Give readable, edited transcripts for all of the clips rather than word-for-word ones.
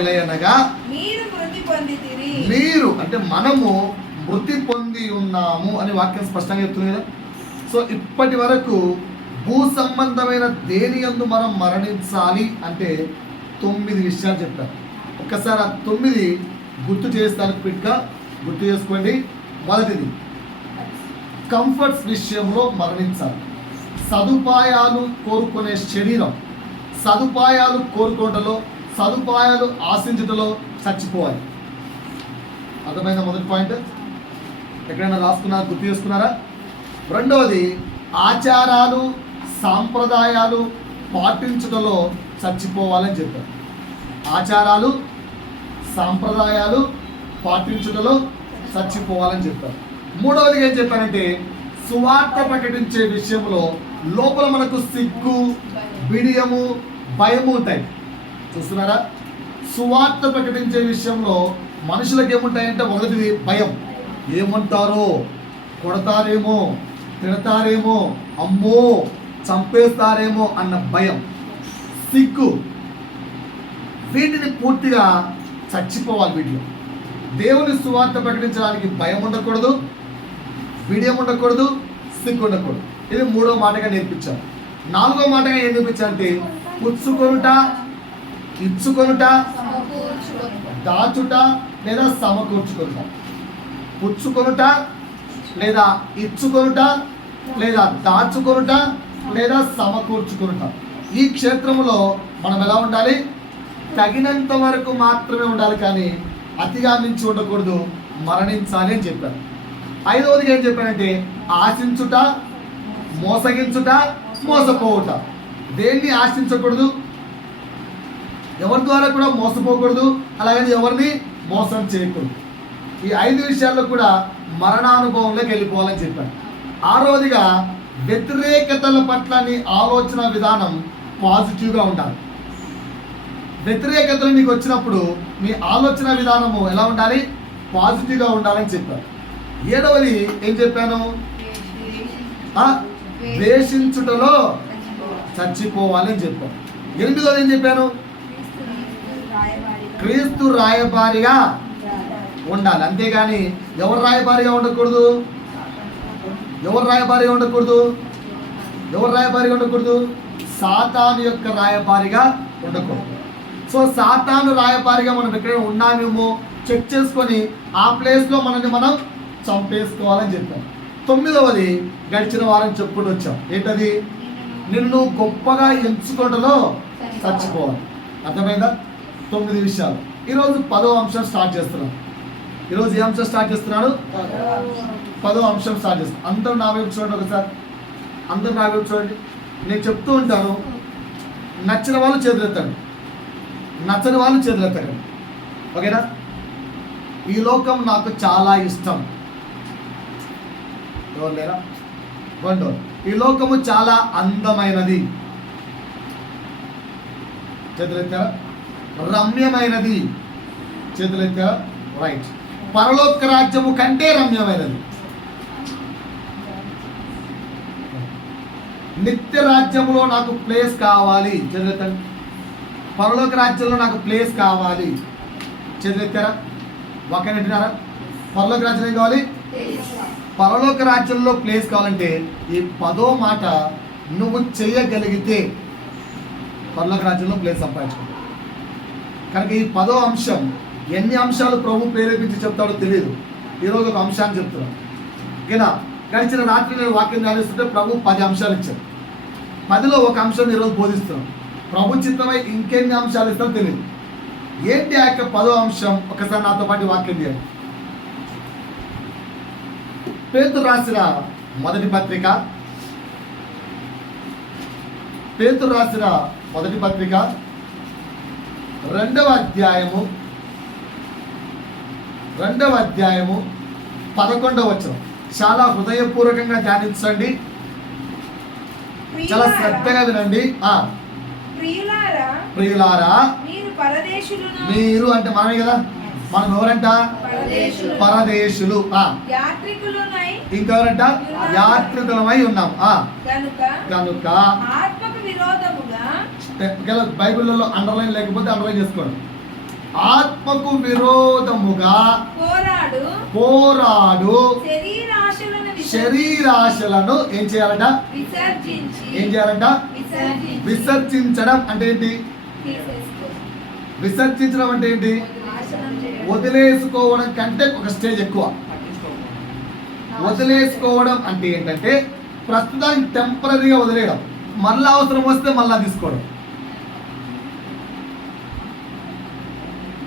ఎలయనగా మీరు అంటే మనము మృతి పొంది ఉన్నాము అని వాక్యం స్పష్టంగా చెప్తుంది కదా. సో ఇప్పటి వరకు భూ సంబంధమైన దేని యందు మనం మరణించాలి అంటే 9 విషయాలు చెప్పారు. ఒక్కసారి ఆ 9 గుర్తు చేస్తాను, క్విక్గా గుర్తు చేసుకోండి. మొదటిది, కంఫర్ట్స్ విషయంలో మరణించాలి. సదుపాయాలు కోరుకునే శరీరం, సదుపాయాలు కోరుకోవటంలో, సదుపాయాలు ఆశించటంలో చచ్చిపోవాలి. అర్థమైన మొదటి పాయింట్ ఎక్కడైనా రాసుకున్నారా, గుర్తు చేసుకున్నారా? రెండవది, ఆచారాలు సాంప్రదాయాలు పాటించడంలో చచ్చిపోవాలని చెప్పారు. ఆచారాలు సాంప్రదాయాలు పాటించడంలో చచ్చిపోవాలని చెప్పారు. మూడవదిగా ఏం చెప్పారంటే సువార్త ప్రకటించే విషయంలో లోపల మనకు సిగ్గు, బిడియము, భయము ఉంటాయి. చూస్తున్నారా? సువార్త ప్రకటించే విషయంలో మనుషులకు ఏముంటాయంటే మొదటిది భయం. ఏమంటారో, కొడతారేమో, తిడతారేమో, అమ్మో చంపేస్తారేమో అన్న భయం, సిగ్గు, వీటిని పూర్తిగా చచ్చిపోవాలి. వీటిలో దేవుని సువార్త ప్రకటించడానికి భయం ఉండకూడదు, బిడియం ఉండకూడదు, సిగ్గు ఉండకూడదు. ఇది 3వ మాటగా నేర్పించారు. 4వ మాటగా ఏం నేర్పించారంటే పుచ్చుకొనుట, ఇచ్చుకొనుట, దాచుట లేదా సమకూర్చుకొనుట. పుచ్చుకొనుట లేదా ఇచ్చుకొనుట లేదా దాచుకొనుట లేదా సమకూర్చుకొనుట. ఈ క్షేత్రంలో మనం ఎలా ఉండాలి? తగినంత వరకు మాత్రమే ఉండాలి, కానీ అతిగా మించి ఉండకూడదు, మరణించాలి అని చెప్పారు. 5వదిగా ఏం చెప్పారంటే ఆశించుట, మోసగించుట, మోసపోవుట. దేన్ని ఆశించకూడదు, ఎవరి ద్వారా కూడా మోసపోకూడదు, అలాగని ఎవరిని మోసం చేయకూడదు. ఈ 5 విషయాల్లో కూడా మరణానుభవంలోకి వెళ్ళిపోవాలని చెప్పారు. 6వదిగా వ్యతిరేకతల పట్ల నీ ఆలోచన విధానం పాజిటివ్గా ఉండాలి. వ్యతిరేకతలు మీకు వచ్చినప్పుడు మీ ఆలోచన విధానము ఎలా ఉండాలి? పాజిటివ్గా ఉండాలని చెప్పారు. 7వది ఏం చెప్పాను? ద్వేషించుటలో చచ్చిపోవాలని చెప్పాను. 8వది ఏం చెప్పాను? క్రీస్తు రాయబారిగా ఉండాలి. అంతేగాని ఎవరు రాయబారిగా ఉండకూడదు? ఎవరు రాయబారిగా ఉండకూడదు? ఎవరు రాయబారిగా ఉండకూడదు? సాతాను యొక్క రాయబారిగా ఉండకూడదు. సో సాతాను రాయబారిగా మనం ఎక్కడైనా ఉన్నామేమో చెక్ చేసుకొని ఆ ప్లేస్లో మనల్ని మనం చంపేసుకోవాలని చెప్పాం. 9వది గడిచిన వారం చెప్పుకుంటూ వచ్చాం. ఏంటది? నిన్ను గొప్పగా ఎంచుకోవడంలో చచ్చిపోవాలి. అర్థమైందా? 9 విషయాలు. ఈరోజు 10వ అంశం స్టార్ట్ చేస్తున్నాను. ఈరోజు ఏ అంశం స్టార్ట్ చేస్తున్నాడు? 10వ అంశం స్టార్ట్ చేస్తాను. అందరూ నా వైపు చూడండి ఒకసారి. అందరూ నా వైపు చూడండి. నేను చెప్తూ ఉంటాను, నచ్చిన వాళ్ళు చేతులెత్తండి, నచ్చని వాళ్ళు చేతులెత్తండి. ఓకేనా? ఈ లోకం నాకు చాలా ఇష్టం. ఎవరు లేరా? రెండో, ఈ లోకము చాలా అందమైనది. చేతులెత్తారా? రమ్యమైనది. చేతులెత్తారా? రైట్. పరలోక రాజ్యము కంటే రమ్యమైనది. నిత్య రాజ్యంలో నాకు ప్లేస్ కావాలి. చదివేస్తాను. పరలోక రాజ్యంలో నాకు ప్లేస్ కావాలి. చదివేస్తారా? వాక్యం వింటున్నారా? పరలోక రాజ్యం ఏం కావాలి? పరలోక రాజ్యంలో ప్లేస్ కావాలంటే ఈ 10వ మాట నువ్వు చేయగలిగితే పరలోక రాజ్యంలో ప్లేస్ సంపాదించుకుంటావు. కనుక ఈ 10వ అంశం ఎన్ని అంశాలు ప్రభు ప్రేరేపించి చెప్తాడో తెలియదు. ఈరోజు ఒక అంశాన్ని చెప్తున్నాను. ఓకేనా? గడిచిన రాత్రి నేను వాక్యం ధ్యానిస్తుంటే ప్రభు 10 అంశాలు ఇచ్చాడు. 10లో ఒక అంశం ఈరోజు బోధిస్తున్నాం. ప్రభు చిత్తమై ఇంకెన్ని అంశాలు ఇస్తారో తెలియదు. ఏంటి ఆ యొక్క 10వ అంశం? ఒకసారి నాతో పాటు వాక్యం చేయండి. పేతురు రాసిన మొదటి పత్రిక, పేతురు రాసిన మొదటి పత్రిక 2వ అధ్యాయము 11వ వచనం. చాలా హృదయపూర్వకంగా ధ్యానించండి, చాలా శ్రద్ధగా వినండి. ప్రియులారా, మీరు అంటే మనమే కదా, మనం ఎవరంట? పరదేశులు. ఇంకెవరంట? యాత్రికులమై ఉన్నాం. కనుక బైబిల్లో అండర్లైన్ లేకపోతే అండర్లైన్ చేసుకోండి. ఆత్మకు విరోధముగా పోరాడు శరీరాశలను ఏం చేయాలంట? ఏం చేయాలంట? విసర్జించడం అంటే ఏంటి? విసర్జించడం అంటే ఏంటి? వదిలేసుకోవడం కంటే ఒక స్టేజ్ ఎక్కువ. వదిలేసుకోవడం అంటే ఏంటంటే ప్రస్తుతానికి టెంపరీగా వదిలేయడం, మళ్ళీ అవసరం వస్తే మళ్ళా తీసుకోవడం.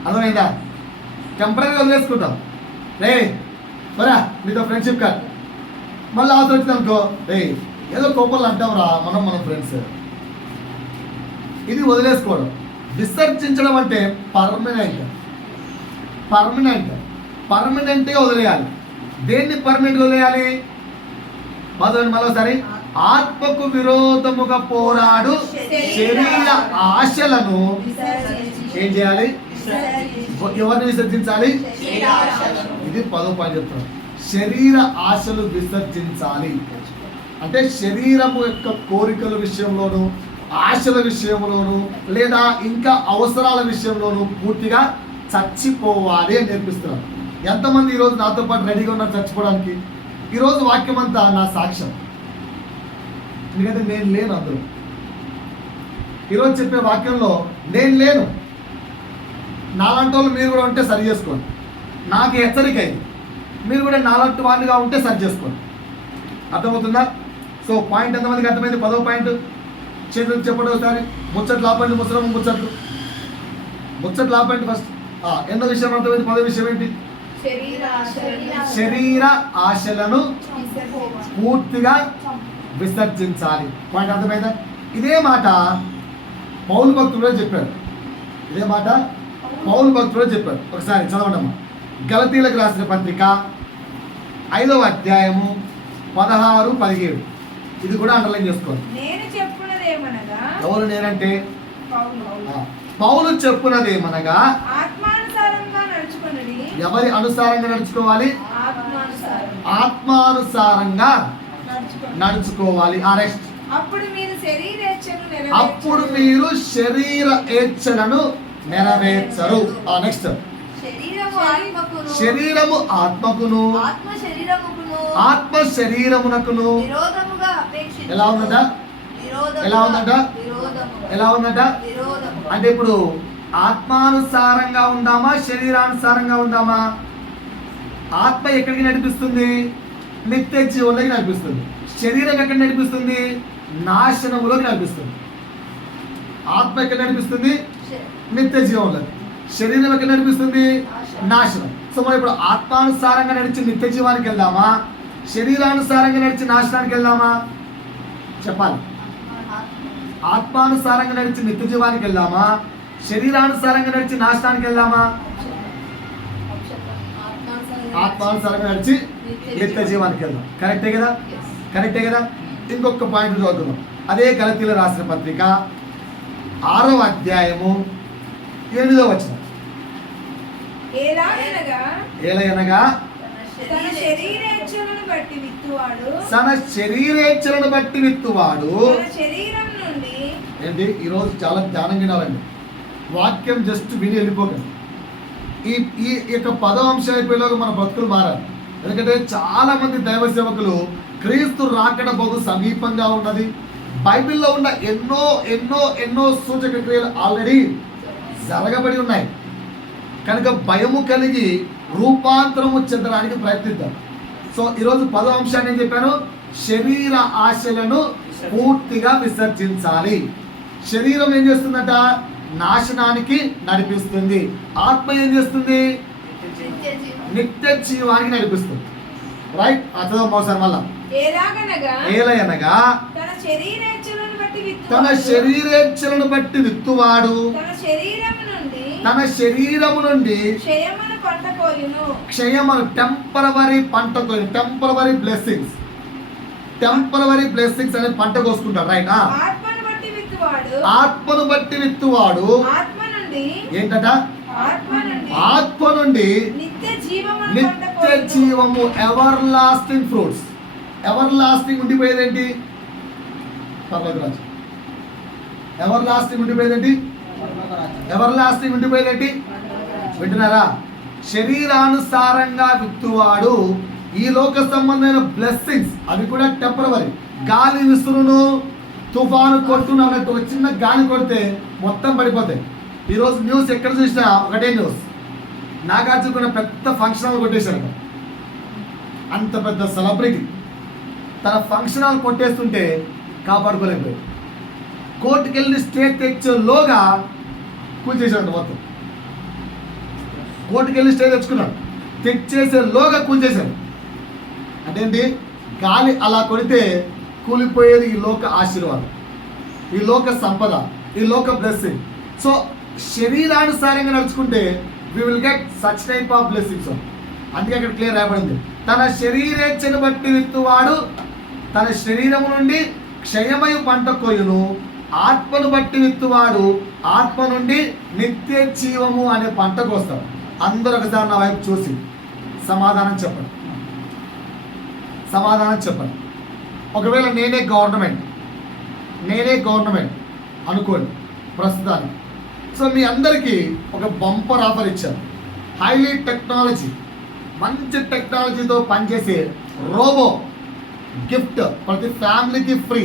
అర్థమైందా? టెంపరీగా వదిలేసుకుంటాం, రే మరా మీతో ఫ్రెండ్షిప్ కాదు, మళ్ళీ అవసరం వచ్చింది అనుకో, రే ఏదో కోపంలో అంటాం రా మనం ఫ్రెండ్స్. ఇది వదిలేసుకోవడం. విసర్జించడం అంటే పర్మనెంట్గా వదిలేయాలి. దేన్ని పర్మనెంట్గా వదిలేయాలి? మరోసారి, ఆత్మకు విరోధముగా పోరాడు శరీర ఆశలను ఏం చేయాలి? ఎవరిని విసర్జించాలి? ఇది 10వ పాయింట్ చెప్తాను. శరీర ఆశలు విసర్జించాలి అంటే శరీరము యొక్క కోరికల విషయంలోనూ, ఆశల విషయంలోనూ, లేదా ఇంకా అవసరాల విషయంలోనూ పూర్తిగా చచ్చిపోవాలి అని నేర్పిస్తున్నాను. ఎంతమంది ఈరోజు నాతో పాటు రెడీగా ఉన్నారు చచ్చిపోవడానికి? ఈరోజు వాక్యం అంతా నా సాక్ష్యం, ఎందుకంటే నేను లేను అందులో. ఈరోజు చెప్పే వాక్యంలో నేను లేను. నాలాంటి వాళ్ళు మీరు కూడా ఉంటే సరి చేసుకోండి. నాకు హెచ్చరిక అయింది, మీరు కూడా నాలాంటి వాళ్ళుగా ఉంటే సరి చేసుకోండి. అర్థమవుతుందా? సో పాయింట్ ఎంతమందికి అర్థమైంది? 10వ పాయింట్ చేతులు చెప్పండి ఒకసారి. ముచ్చట్లు ఆపండి, ముచ్చట్లు ఆపండి ఫస్ట్. ఎన్నో విషయం అర్థమైంది? 10వ విషయం ఏంటి? శరీర ఆశలను పూర్తిగా విసర్జించాలి. పాయింట్ అర్థమైందా? ఇదే మాట పౌలు భక్తుడు చెప్పాడు. ఒకసారి చదవండమ్మా. గలతీలకు రాసిన పత్రిక 5వ అధ్యాయము 16, 17. ఇది కూడా అండర్లైన్ చేసుకోండి. ఎవరు నేనంటే పౌలు చెప్పున్నదేమనగా ఎవరి అనుసారంగా నడుచుకోవాలి? ఆత్మానుసారంగా నడుచుకోవాలి. అప్పుడు మీరు శరీర ఏచ్ఛలను నెరవేర్చరు. నెక్స్ట్, శరీరము ఆత్మకును, ఆత్మ శరీరమునకును ఎలా ఉందట? అంటే ఇప్పుడు ఆత్మానుసారంగా ఉందామా, శరీరానుసారంగా ఉందామా? ఆత్మ ఎక్కడికి నడిపిస్తుంది? నిత్య జీవంలోకి నడిపిస్తుంది. శరీరం ఎక్కడ నడిపిస్తుంది? నాశనములోకి నడిపిస్తుంది. ఆత్మ ఎక్కడ నడిపిస్తుంది? నిత్య జీవంలోకి. శరీరం ఎక్కడ నడిపిస్తుంది? నాశనం. సో మనం ఇప్పుడు ఆత్మానుసారంగా నడిచి నిత్య జీవానికి వెళ్దామా, శరీరానుసారంగా నడిచి నాశనానికి వెళ్దామా? చెప్పాలి. ఆత్మానుసారంగా నడిచి నిత్య జీవానికి వెళ్దామా, శరీరానుసారంగా నడిచి నాశనానికి వెళ్దామా? ఆత్మానుసారంగా నడిచి నిత్య జీవానికి వెళ్దాం. కరెక్టే కదా? ఇంకొక పాయింట్ చదువుతున్నాం. అదే గలతీయులకు రాసిన పత్రిక 6వ అధ్యాయము 8వ వచనం. ఏలయనగా తన శరీరేచ్ఛలను బట్టి విత్తువాడు ఏంటి? ఈరోజు చాలా ధ్యానం వినాలండి. వాక్యం జస్ట్ విని వెళ్ళిపోకండి. ఈ యొక్క 10వ అంశం అయిపోయేలోగా మన భక్తులు మారాలి. ఎందుకంటే చాలా మంది దైవ సేవకులు క్రీస్తు రాకడ బహు సమీపంగా ఉన్నది, బైబిల్లో ఉన్న ఎన్నో సూచక క్రియలు ఆల్రెడీ జరగబడి ఉన్నాయి కనుక భయము కలిగి రూపాంతరము చెందడానికి ప్రయత్నిద్దాం. సో ఈరోజు 10వ అంశాన్ని ఏం చెప్పాను? శరీర ఆశలను పూర్తిగా విసర్జించాలి. శరీరం ఏం చేస్తుందట? నాశనానికి నడిపిస్తుంది. ఆత్మ ఏం చేస్తుంది? నిత్య జీవానికి నడిపిస్తుంది. రైట్? చదవం ఒకసారి మళ్ళా. ఏలయనగా తన శరీరేచ్ఛలను బట్టి విత్తువాడు తన శరీరము నుండి క్షయమను టెంపరవరీ పంట కోయను. టెంపరవరీ బ్లెస్సింగ్స్ అనే పంట కోసుకుంటాడు. రైట్? ఆత్మను బట్టి విత్తువాడు ఏంటట? ఆత్మ నుండి నిత్య జీవము, everlasting fruits. Everlasting ఉండిపోయేదేంటి? పర్వతరాజు. ఎవర్ లాస్టింగ్ ఉండిపోయేదేంటి? వింటున్నారా? శరీరానుసారంగా విత్తువాడు ఈ లోక సంబంధమైన బ్లెస్సింగ్స్ అవి కూడా టెంపరవరీ. గాలి విసురును, తుఫాను కొట్టును అన్నట్టు ఒక చిన్న గాలి కొడితే మొత్తం పడిపోతాయి. ఈరోజు న్యూస్ ఎక్కడ చూసినా ఒకటే న్యూస్, నాగార్జున పెద్ద ఫంక్షన్ హాల్ కొట్టేశారు. అంత పెద్ద సెలబ్రిటీ తన ఫంక్షన్ హాల్ కొట్టేస్తుంటే కాపాడుకోలేకపోయాడు. కోర్టుకు వెళ్ళి స్టే తెచ్చేలోగా కూల్చేసాడు మొత్తం. కోర్టుకు వెళ్ళి స్టే తెచ్చుకున్నాడు, తెచ్చేసేలోగా కూల్చేశాడు. అంటే గాలి అలా కొడితే కూలిపోయేది ఈ లోక ఆశీర్వాదం, ఈ లోక సంపద, ఈ లోక బ్లెస్సింగ్. సో శరీరానుసారంగా నడుచుకుంటే we will get such type of blessings. అందుకే అక్కడ క్లియర్ రాయబడింది, తన శరీరేచ్ఛను బట్టి విత్తువాడు తన శరీరము నుండి క్షయమయ పంట కోయును, ఆత్మను బట్టి విత్తువాడు ఆత్మ నుండి నిత్య జీవము అనే పంట కోస్తాడు. అందరూ ఒకసారి నా వైపు చూసి సమాధానం చెప్పండి, సమాధానం చెప్పండి. ఒకవేళ నేనే గవర్నమెంట్ అనుకోండి ప్రస్తుతానికి. సో మీ అందరికీ ఒక బంపర్ ఆఫర్ ఇచ్చారు. హైలీ టెక్నాలజీ, మంచి టెక్నాలజీతో పనిచేసే రోబో గిఫ్ట్ ప్రతి ఫ్యామిలీకి ఫ్రీ.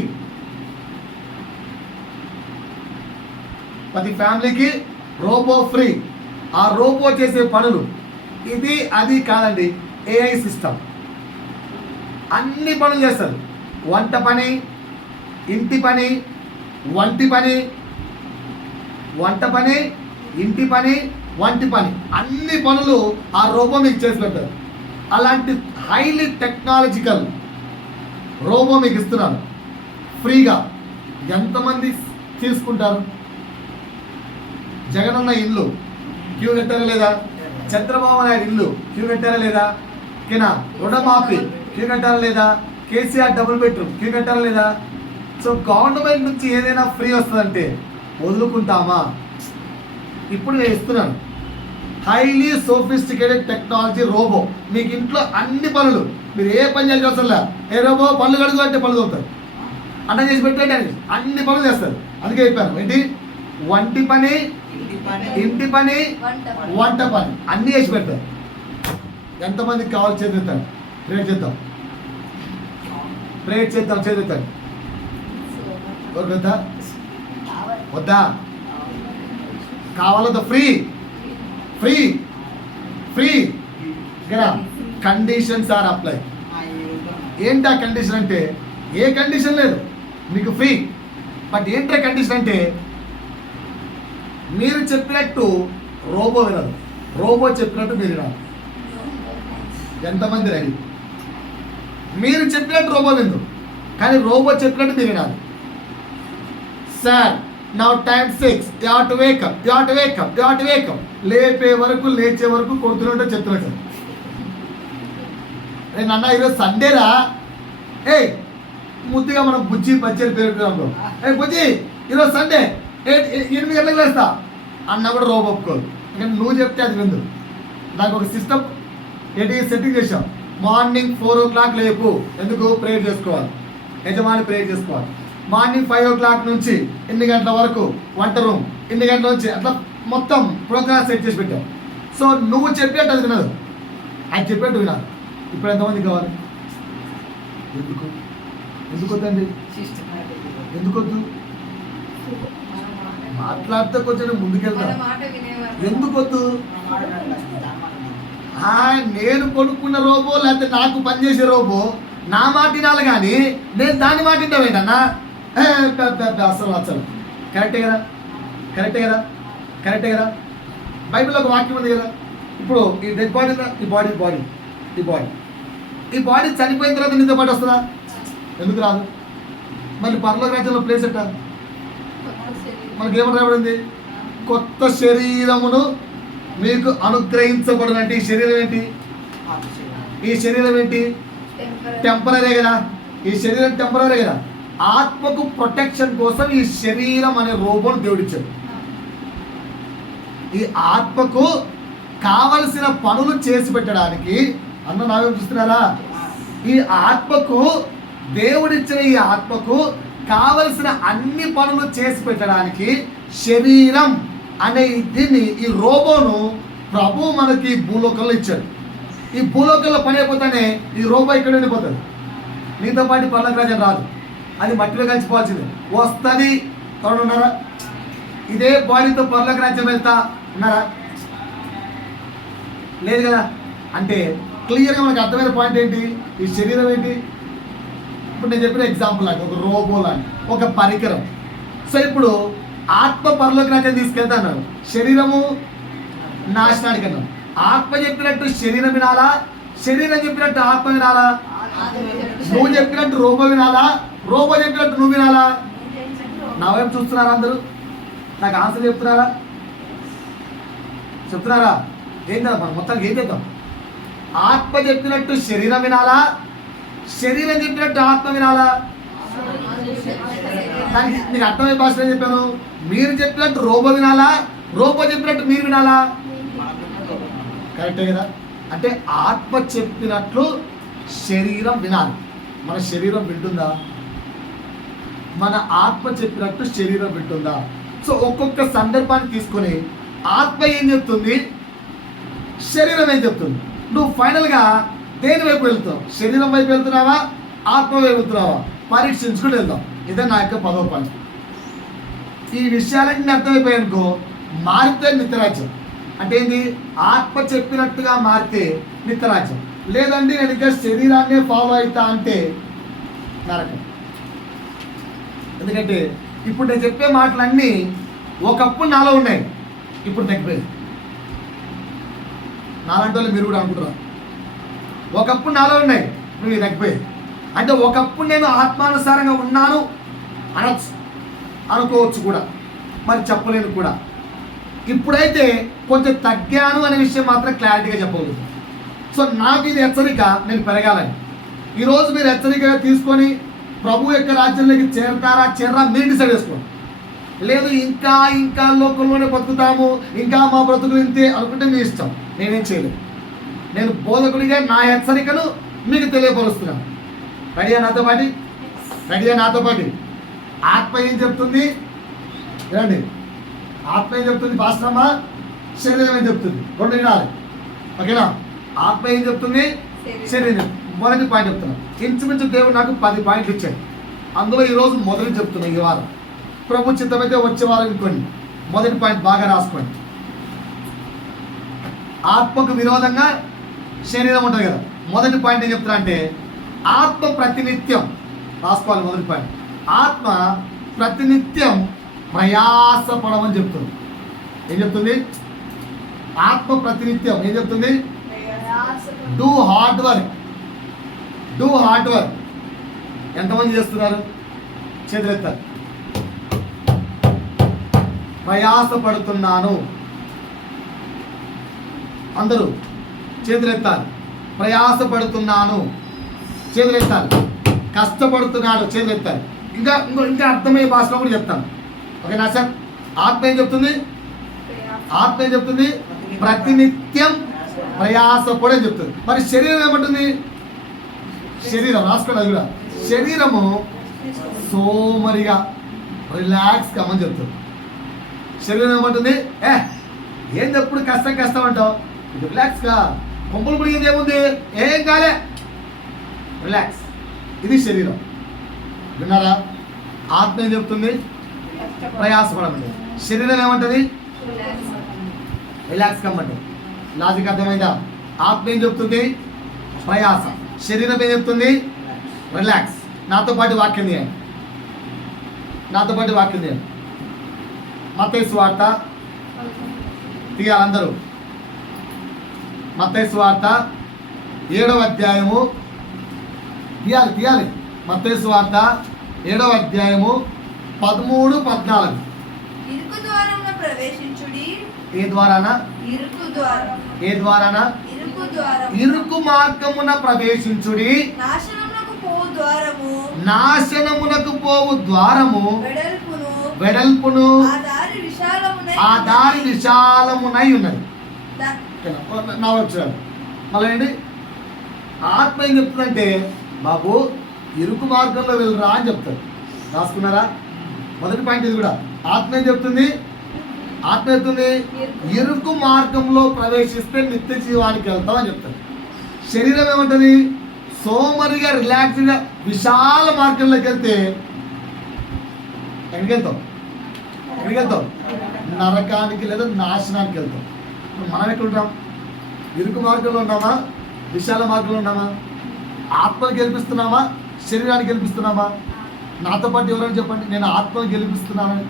ప్రతి ఫ్యామిలీకి రోబో ఫ్రీ. ఆ రోబో చేసే పనులు ఇది అది కాదండి, ఏఐ సిస్టమ్ అన్ని పనులు చేస్తారు. వంట పని, ఇంటి పని, వంటి పని, వంట పని, ఇంటి పని, వంటి పని, అన్ని పనులు ఆ రోబో మీకు చేసి పెడతారు. అలాంటి హైలీ టెక్నాలజికల్ రోబో మీకు ఇస్తున్నాను ఫ్రీగా. ఎంతమంది తీసుకుంటారు? జగనన్న ఇల్లు క్యూ కట్టారా లేదా? చంద్రబాబు నాయుడు ఇల్లు క్యూ కట్టారా లేదా? ఓకేనా? రుణమాఫీ క్యూ కట్టారా లేదా? కేసీఆర్ డబుల్ బెడ్రూమ్ క్యూ కట్టారా లేదా? సో గవర్నమెంట్ నుంచి ఏదైనా ఫ్రీ వస్తుందంటే వదులుకుంటామా? ఇప్పుడు నేను ఇస్తున్నాను హైలీ సోఫిస్టికేటెడ్ టెక్నాలజీ రోబో. మీకు ఇంట్లో అన్ని పనులు, మీరు ఏ పని చేయాల్సిన అవసరం లేదు. ఏ రోబో పళ్ళు కడుగు అంటే పళ్ళు తోలుతారు, అన్న చేసి పెట్టండి, అన్ని పనులు చేస్తారు. అందుకే చెప్పాను ఏంటి, వంటి పని, ఇంటి పని, వంట పని అన్నీ చేసి పెడతారు. ఎంతమందికి కావాలి చేద్దాం? ప్రేయర్ చేద్దాం, ప్రేయర్ చేద్దాం, చేద్దాం. వద్దా? వద్దా? కావాలతో ఫ్రీ ఫ్రీ ఫ్రీ కదా. Conditions are apply. ఏంటి ఆ కండిషన్ అంటే, ఏ కండిషన్ లేదు, మీకు ఫ్రీ. బట్ ఏంటి కండిషన్ అంటే, మీరు చెప్పినట్టు రోబో వినదు, రోబో చెప్పినట్టు మీరు వినాలి. ఎంతమంది రెడీ? మీరు చెప్పినట్టు రోబో విందు, కానీ రోబో చెప్పినట్టు మీరు వినాలి. Sir now time 6, you have to wake up, you have to wake up, you have to wake up. లేపే వరకు, లేచే వరకు కొడుతున్నట్టు చెప్తున్నట్టు. నేను అన్న ఈరోజు సండేరా, ఏ ముద్దుగా మనం బుజ్జి బజ్జీలు పేరుకున్నాం. ఏ బుజ్జి ఈరోజు సండే 8 గంటలకు లేస్తా అన్న కూడా రోబో ఒప్పుకోదు. కానీ నువ్వు చెప్తే అది విందు. నాకు ఒక సిస్టమ్ సెట్టింగ్ చేసాం. మార్నింగ్ 4 o'clock లేపు, ఎందుకు? ప్రేయర్ చేసుకోవాలి, యజమాని ప్రేయర్ చేసుకోవాలి. మార్నింగ్ 5 o'clock నుంచి 8 గంటల వరకు వంట రూమ్, 8 గంటల నుంచి అట్లా మొత్తం ప్రోగ్రామ్ సెట్ చేసి పెట్టాం. సో నువ్వు చెప్పేట్టు అది వినదు, అది చెప్పేట్టు వినాలి. ఇప్పుడు ఎంతమంది కావాలి? ఎందుకు ఎందుకు వద్దండి? ఎందుకు వద్దు? మాట్లాడితే కొంచెం ముందుకెళ్తా. ఎందుకు వద్దు? నేను కొనుక్కున్న రోబో లేకపోతే నాకు పనిచేసే రోబో నా మాట వినాలి, కానీ నేను దాని మాట వింటావేంటన్నా? అసలు అసలు కరెక్టే కదా, కరెక్టే కదా, కరెక్టే కదా. బైబిల్లో ఒక వాక్యం ఉంది కదా, ఇప్పుడు ఈ డెడ్ బాడీ, ఈ బాడీ బాడీ ఈ బాడీ ఈ బాడీ చనిపోయిన తర్వాత నీతో పాటు వస్తుందా? ఎందుకు రాదు? మళ్ళీ పరలోక రాజ్యంలో ప్లేస్ ఎట్టా? మనకి ఏమని రాబడింది? కొత్త శరీరమును మీకు అనుగ్రహించబడినట్టు. ఈ శరీరం ఏంటి? ఈ శరీరం ఏంటి? టెంపరీ కదా. ఈ శరీరం టెంపరీ కదా. ఆత్మకు ప్రొటెక్షన్ కోసం ఈ శరీరం అనే రోబోను దేవుడిచ్చాడు. ఈ ఆత్మకు కావలసిన పనులు చేసి పెట్టడానికి, అన్న నావేం చూస్తున్నారా? ఈ ఆత్మకు, దేవుడిచ్చిన ఈ ఆత్మకు కావలసిన అన్ని పనులు చేసి పెట్టడానికి శరీరం అనే దీన్ని, ఈ రోబోను ప్రభు మనకి భూలోకంలో ఇచ్చాడు. ఈ భూలోకంలో పని అయిపోతానే ఈ రోబో ఇక్కడ వెళ్ళిపోతుంది. నీతో పాటు పర్లోక రాజ్యం రాదు, అది మట్టిలో కలిసిపోవాల్సిందే. వస్తుంది. ఎవరు ఉన్నారా? ఇదే బాడీతో పర్లోక రాజ్యం వెళ్తా ఉన్నారా? లేదు కదా. అంటే క్లియర్గా మనకు అర్థమైన పాయింట్ ఏంటి? ఈ శరీరం ఏంటి? ఇప్పుడు నేను చెప్పిన ఎగ్జాంపుల్ లాంటి ఒక రోబో లాంటి ఒక పరికరం. సో ఇప్పుడు ఆత్మ పరలోక రాజ్యం తీసుకెళ్తా అన్నాడు, శరీరము నాశనానికి అన్నాడు. ఆత్మ చెప్పినట్టు శరీరం వినాలా, శరీరం చెప్పినట్టు ఆత్మ వినాలా? నువ్వు చెప్పినట్టు రోబో వినాలా, రోబో చెప్పినట్టు నువ్వు వినాలా? నా వైపు చూస్తున్నారా అందరూ? నాకు ఆన్సర్ చెప్తున్నారా? ఏం చేద్దాం మనం మొత్తానికి? ఏం చేద్దాం? ఆత్మ చెప్పినట్టు శరీరం వినాలా, శరీరం చెప్పినట్టు ఆత్మ వినాలా? దానికి మీకు అర్థమయ్యే భాషలో చెప్పాను. మీరు చెప్పినట్టు రోబో వినాలా, రోబో చెప్పినట్టు మీరు వినాలా? కరెక్టే కదా. అంటే ఆత్మ చెప్పినట్లు శరీరం వినాలి. మన శరీరం వింటుందా? మన ఆత్మ చెప్పినట్టు శరీరం వింటుందా? సో ఒక్కొక్క సందర్భాన్ని తీసుకొని ఆత్మ ఏం చెప్తుంది, శరీరం ఏం చెప్తుంది, నువ్వు ఫైనల్గా దేని వైపు వెళ్తావు? శరీరం వైపు వెళ్తున్నావా, ఆత్మ వైపు వెళ్తున్నావా? పరీక్షించుకుని వెళ్దాం. ఇదే నా యొక్క 10వ పాయింట్. ఈ విషయాలన్నీ అర్థమైపోయాయి అనుకో, మారితే నిత్యరాజ్యం. అంటే ఏంటి? ఆత్మ చెప్పినట్టుగా మారితే నిత్యరాజ్యం. లేదండి నేను ఇంకా శరీరాన్నే ఫాలో అవుతా అంటే నరకం. ఎందుకంటే ఇప్పుడు నేను చెప్పే మాటలన్నీ ఒకప్పుడు నాలో ఉన్నాయి, ఇప్పుడు తగ్గిపోయాయి. నాలాంటి వాళ్ళు మీరు కూడా అనుకుంటారా? ఒకప్పుడు నాలో ఉన్నాయి, ఇప్పుడు మీరు తగ్గిపోయాయి. అంటే ఒకప్పుడు నేను ఆత్మానుసారంగా ఉన్నాను అనొచ్చు, అనుకోవచ్చు కూడా, మరి చెప్పలేను కూడా. ఇప్పుడైతే కొంచెం తగ్గాను అనే విషయం మాత్రం క్లారిటీగా చెప్పగలుగుతాను. సో నాకు ఇది హెచ్చరిక, నేను పెరగాలని. ఈరోజు మీరు హెచ్చరికగా తీసుకొని ప్రభు యొక్క రాజ్యంలోకి చేరతారా చేరరా మీరు డిసైడ్ చేసుకోండి. లేదు ఇంకా ఇంకా లోకంలోనే బతుకుతాము, ఇంకా మా బ్రతుకులు ఇంతే అనుకుంటే మీ ఇష్టం, నేనేం చేయలేదు. నేను బోధకుడిగా నా హెచ్చరికను మీకు తెలియపరుస్తున్నాను. రెడీగా నాతో పాటు? రెడీగా నాతో పాటు? ఆత్మ ఏం చెప్తుంది? ఏమండి? ఆత్మ ఏం చెప్తుంది పాస్టరమ్మ? శరీరం ఏం చెప్తుంది? రెండు వినాలి, ఓకేనా? ఆత్మ ఏం చెప్తుంది, శరీరం. మొదటి పాయింట్ చెప్తున్నాను. ఇంచుమించు దేవుడు నాకు 10 పాయింట్లు ఇచ్చాడు. అందులో ఈరోజు మొదటి చెప్తున్నాను. ఈ వారం ప్రభు చిత్తమైతే వచ్చే వారం ఇంకోండి. మొదటి పాయింట్ బాగా రాసుకోండి. ఆత్మకు విరోధంగా శరీరం ఉంటుంది కదా. మొదటి పాయింట్ ఏం చెప్తున్నా అంటే ఆత్మ ప్రతినిత్యం, రాసుకోవాలి మొదటి పాయింట్, ఆత్మ ప్రతినిత్యం ప్రయాసపడమని చెప్తుంది. ఏం చెప్తుంది? ఆత్మ ప్రతినిత్యం ఏం చెప్తుంది? Do hard work. Do hard work. ఎంతమంది చేస్తున్నారు? చేతులెత్తారు. ప్రయాసపడుతున్నాను అందరూ చేతులెత్తాలి. ప్రయాసపడుతున్నాను చేతులెత్తాలి. కష్టపడుతున్నాడు చేతులెత్తాలి. ఇంకా ఇంకా అర్థమయ్యే భాషలో కూడా చెప్తాను, ఓకేనా సార్? ఆత్మ ఏం చెప్తుంది? ఆత్మ ఏం చెప్తుంది? ప్రతినిత్యం ప్రయాసపడని చెప్తుంది. మరి శరీరం ఏమంటుంది? శరీరం రాసుకోండి, అది కూడా. శరీరము సోమరిగా రిలాక్స్ కమ్మని చెప్తుంది. శరీరం ఏమంటుంది? ఏం ఎప్పుడు కష్టం కష్టం అంటావు, రిలాక్స్గా కొంపలు పుడిగింది, ఏముంది, ఏం కాలే, రిలాక్స్. ఇది శరీరం. విన్నారా? ఆత్మ ఏం చెప్తుంది? ప్రయాసపడమండి. శరీరం ఏమంటుంది? రిలాక్స్ కమ్మంటుంది. లాజిక్ అర్థమైందా? ఆత్మ ఏం చెప్తుంది? ప్రయాస. శరీరం ఏం చెప్తుంది? రిలాక్స్. నాతో పాటు వాక్యం తీయండి, నాతో పాటు వాక్యం తీయండి. మత్తయి సువార్త తీయాలి అందరూ. మత్తయి సువార్త 7వ అధ్యాయము తీయాలి. మత్తయి సువార్త 7వ అధ్యాయము 13, 14. ఇరుకు ద్వారమున ప్రవేశించుడి. ఏ ద్వారానా? ఇరుకు ద్వారం. ఏ ద్వారానా? ఇరుకు ద్వారం. ఇరుకు మార్గమున ప్రవేశించుడి. నాశనమునకు పోవు ద్వారము. నాశనమునకు పోవు ద్వారము వెడల్పును. వెడల్పును. ఆ దారి విశాలమునై. ఆ దారి విశాలమునై ఉన్నది. నా వచ్చారు మళ్ళీ ఏంటి? ఆత్మ ఏం చెప్తుందంటే బాబు ఇరుకు మార్గంలో వెళ్ళరా అని చెప్తారు. రాసుకున్నారా? మొదటి పాయింట్ ఇది కూడా. ఆత్మ ఏం చెప్తుంది? ఆత్మ చెప్తుంది ఇరుకు మార్గంలో ప్రవేశిస్తే నిత్య జీవానికి వెళ్తాం అని చెప్తారు. శరీరం ఏమంటుంది? సోమరిగా రిలాక్స్గా విశాల మార్గంలోకి వెళ్తే ఎక్కడికి వెళ్తాం? ఎక్కడికి వెళ్తాం? నరకానికి లేదా నాశనానికి వెళ్తాం. మనం ఎక్కడ ఉంటాం? ఇరుకు మార్గంలో ఉన్నామా? విశాల మార్గంలో ఉన్నామా? ఆత్మను గెలిపిస్తున్నామా? శరీరాన్ని గెలిపిస్తున్నామా? నాతో పాటు ఎవరైనా చెప్పండి, నేను ఆత్మను గెలిపిస్తున్నానని.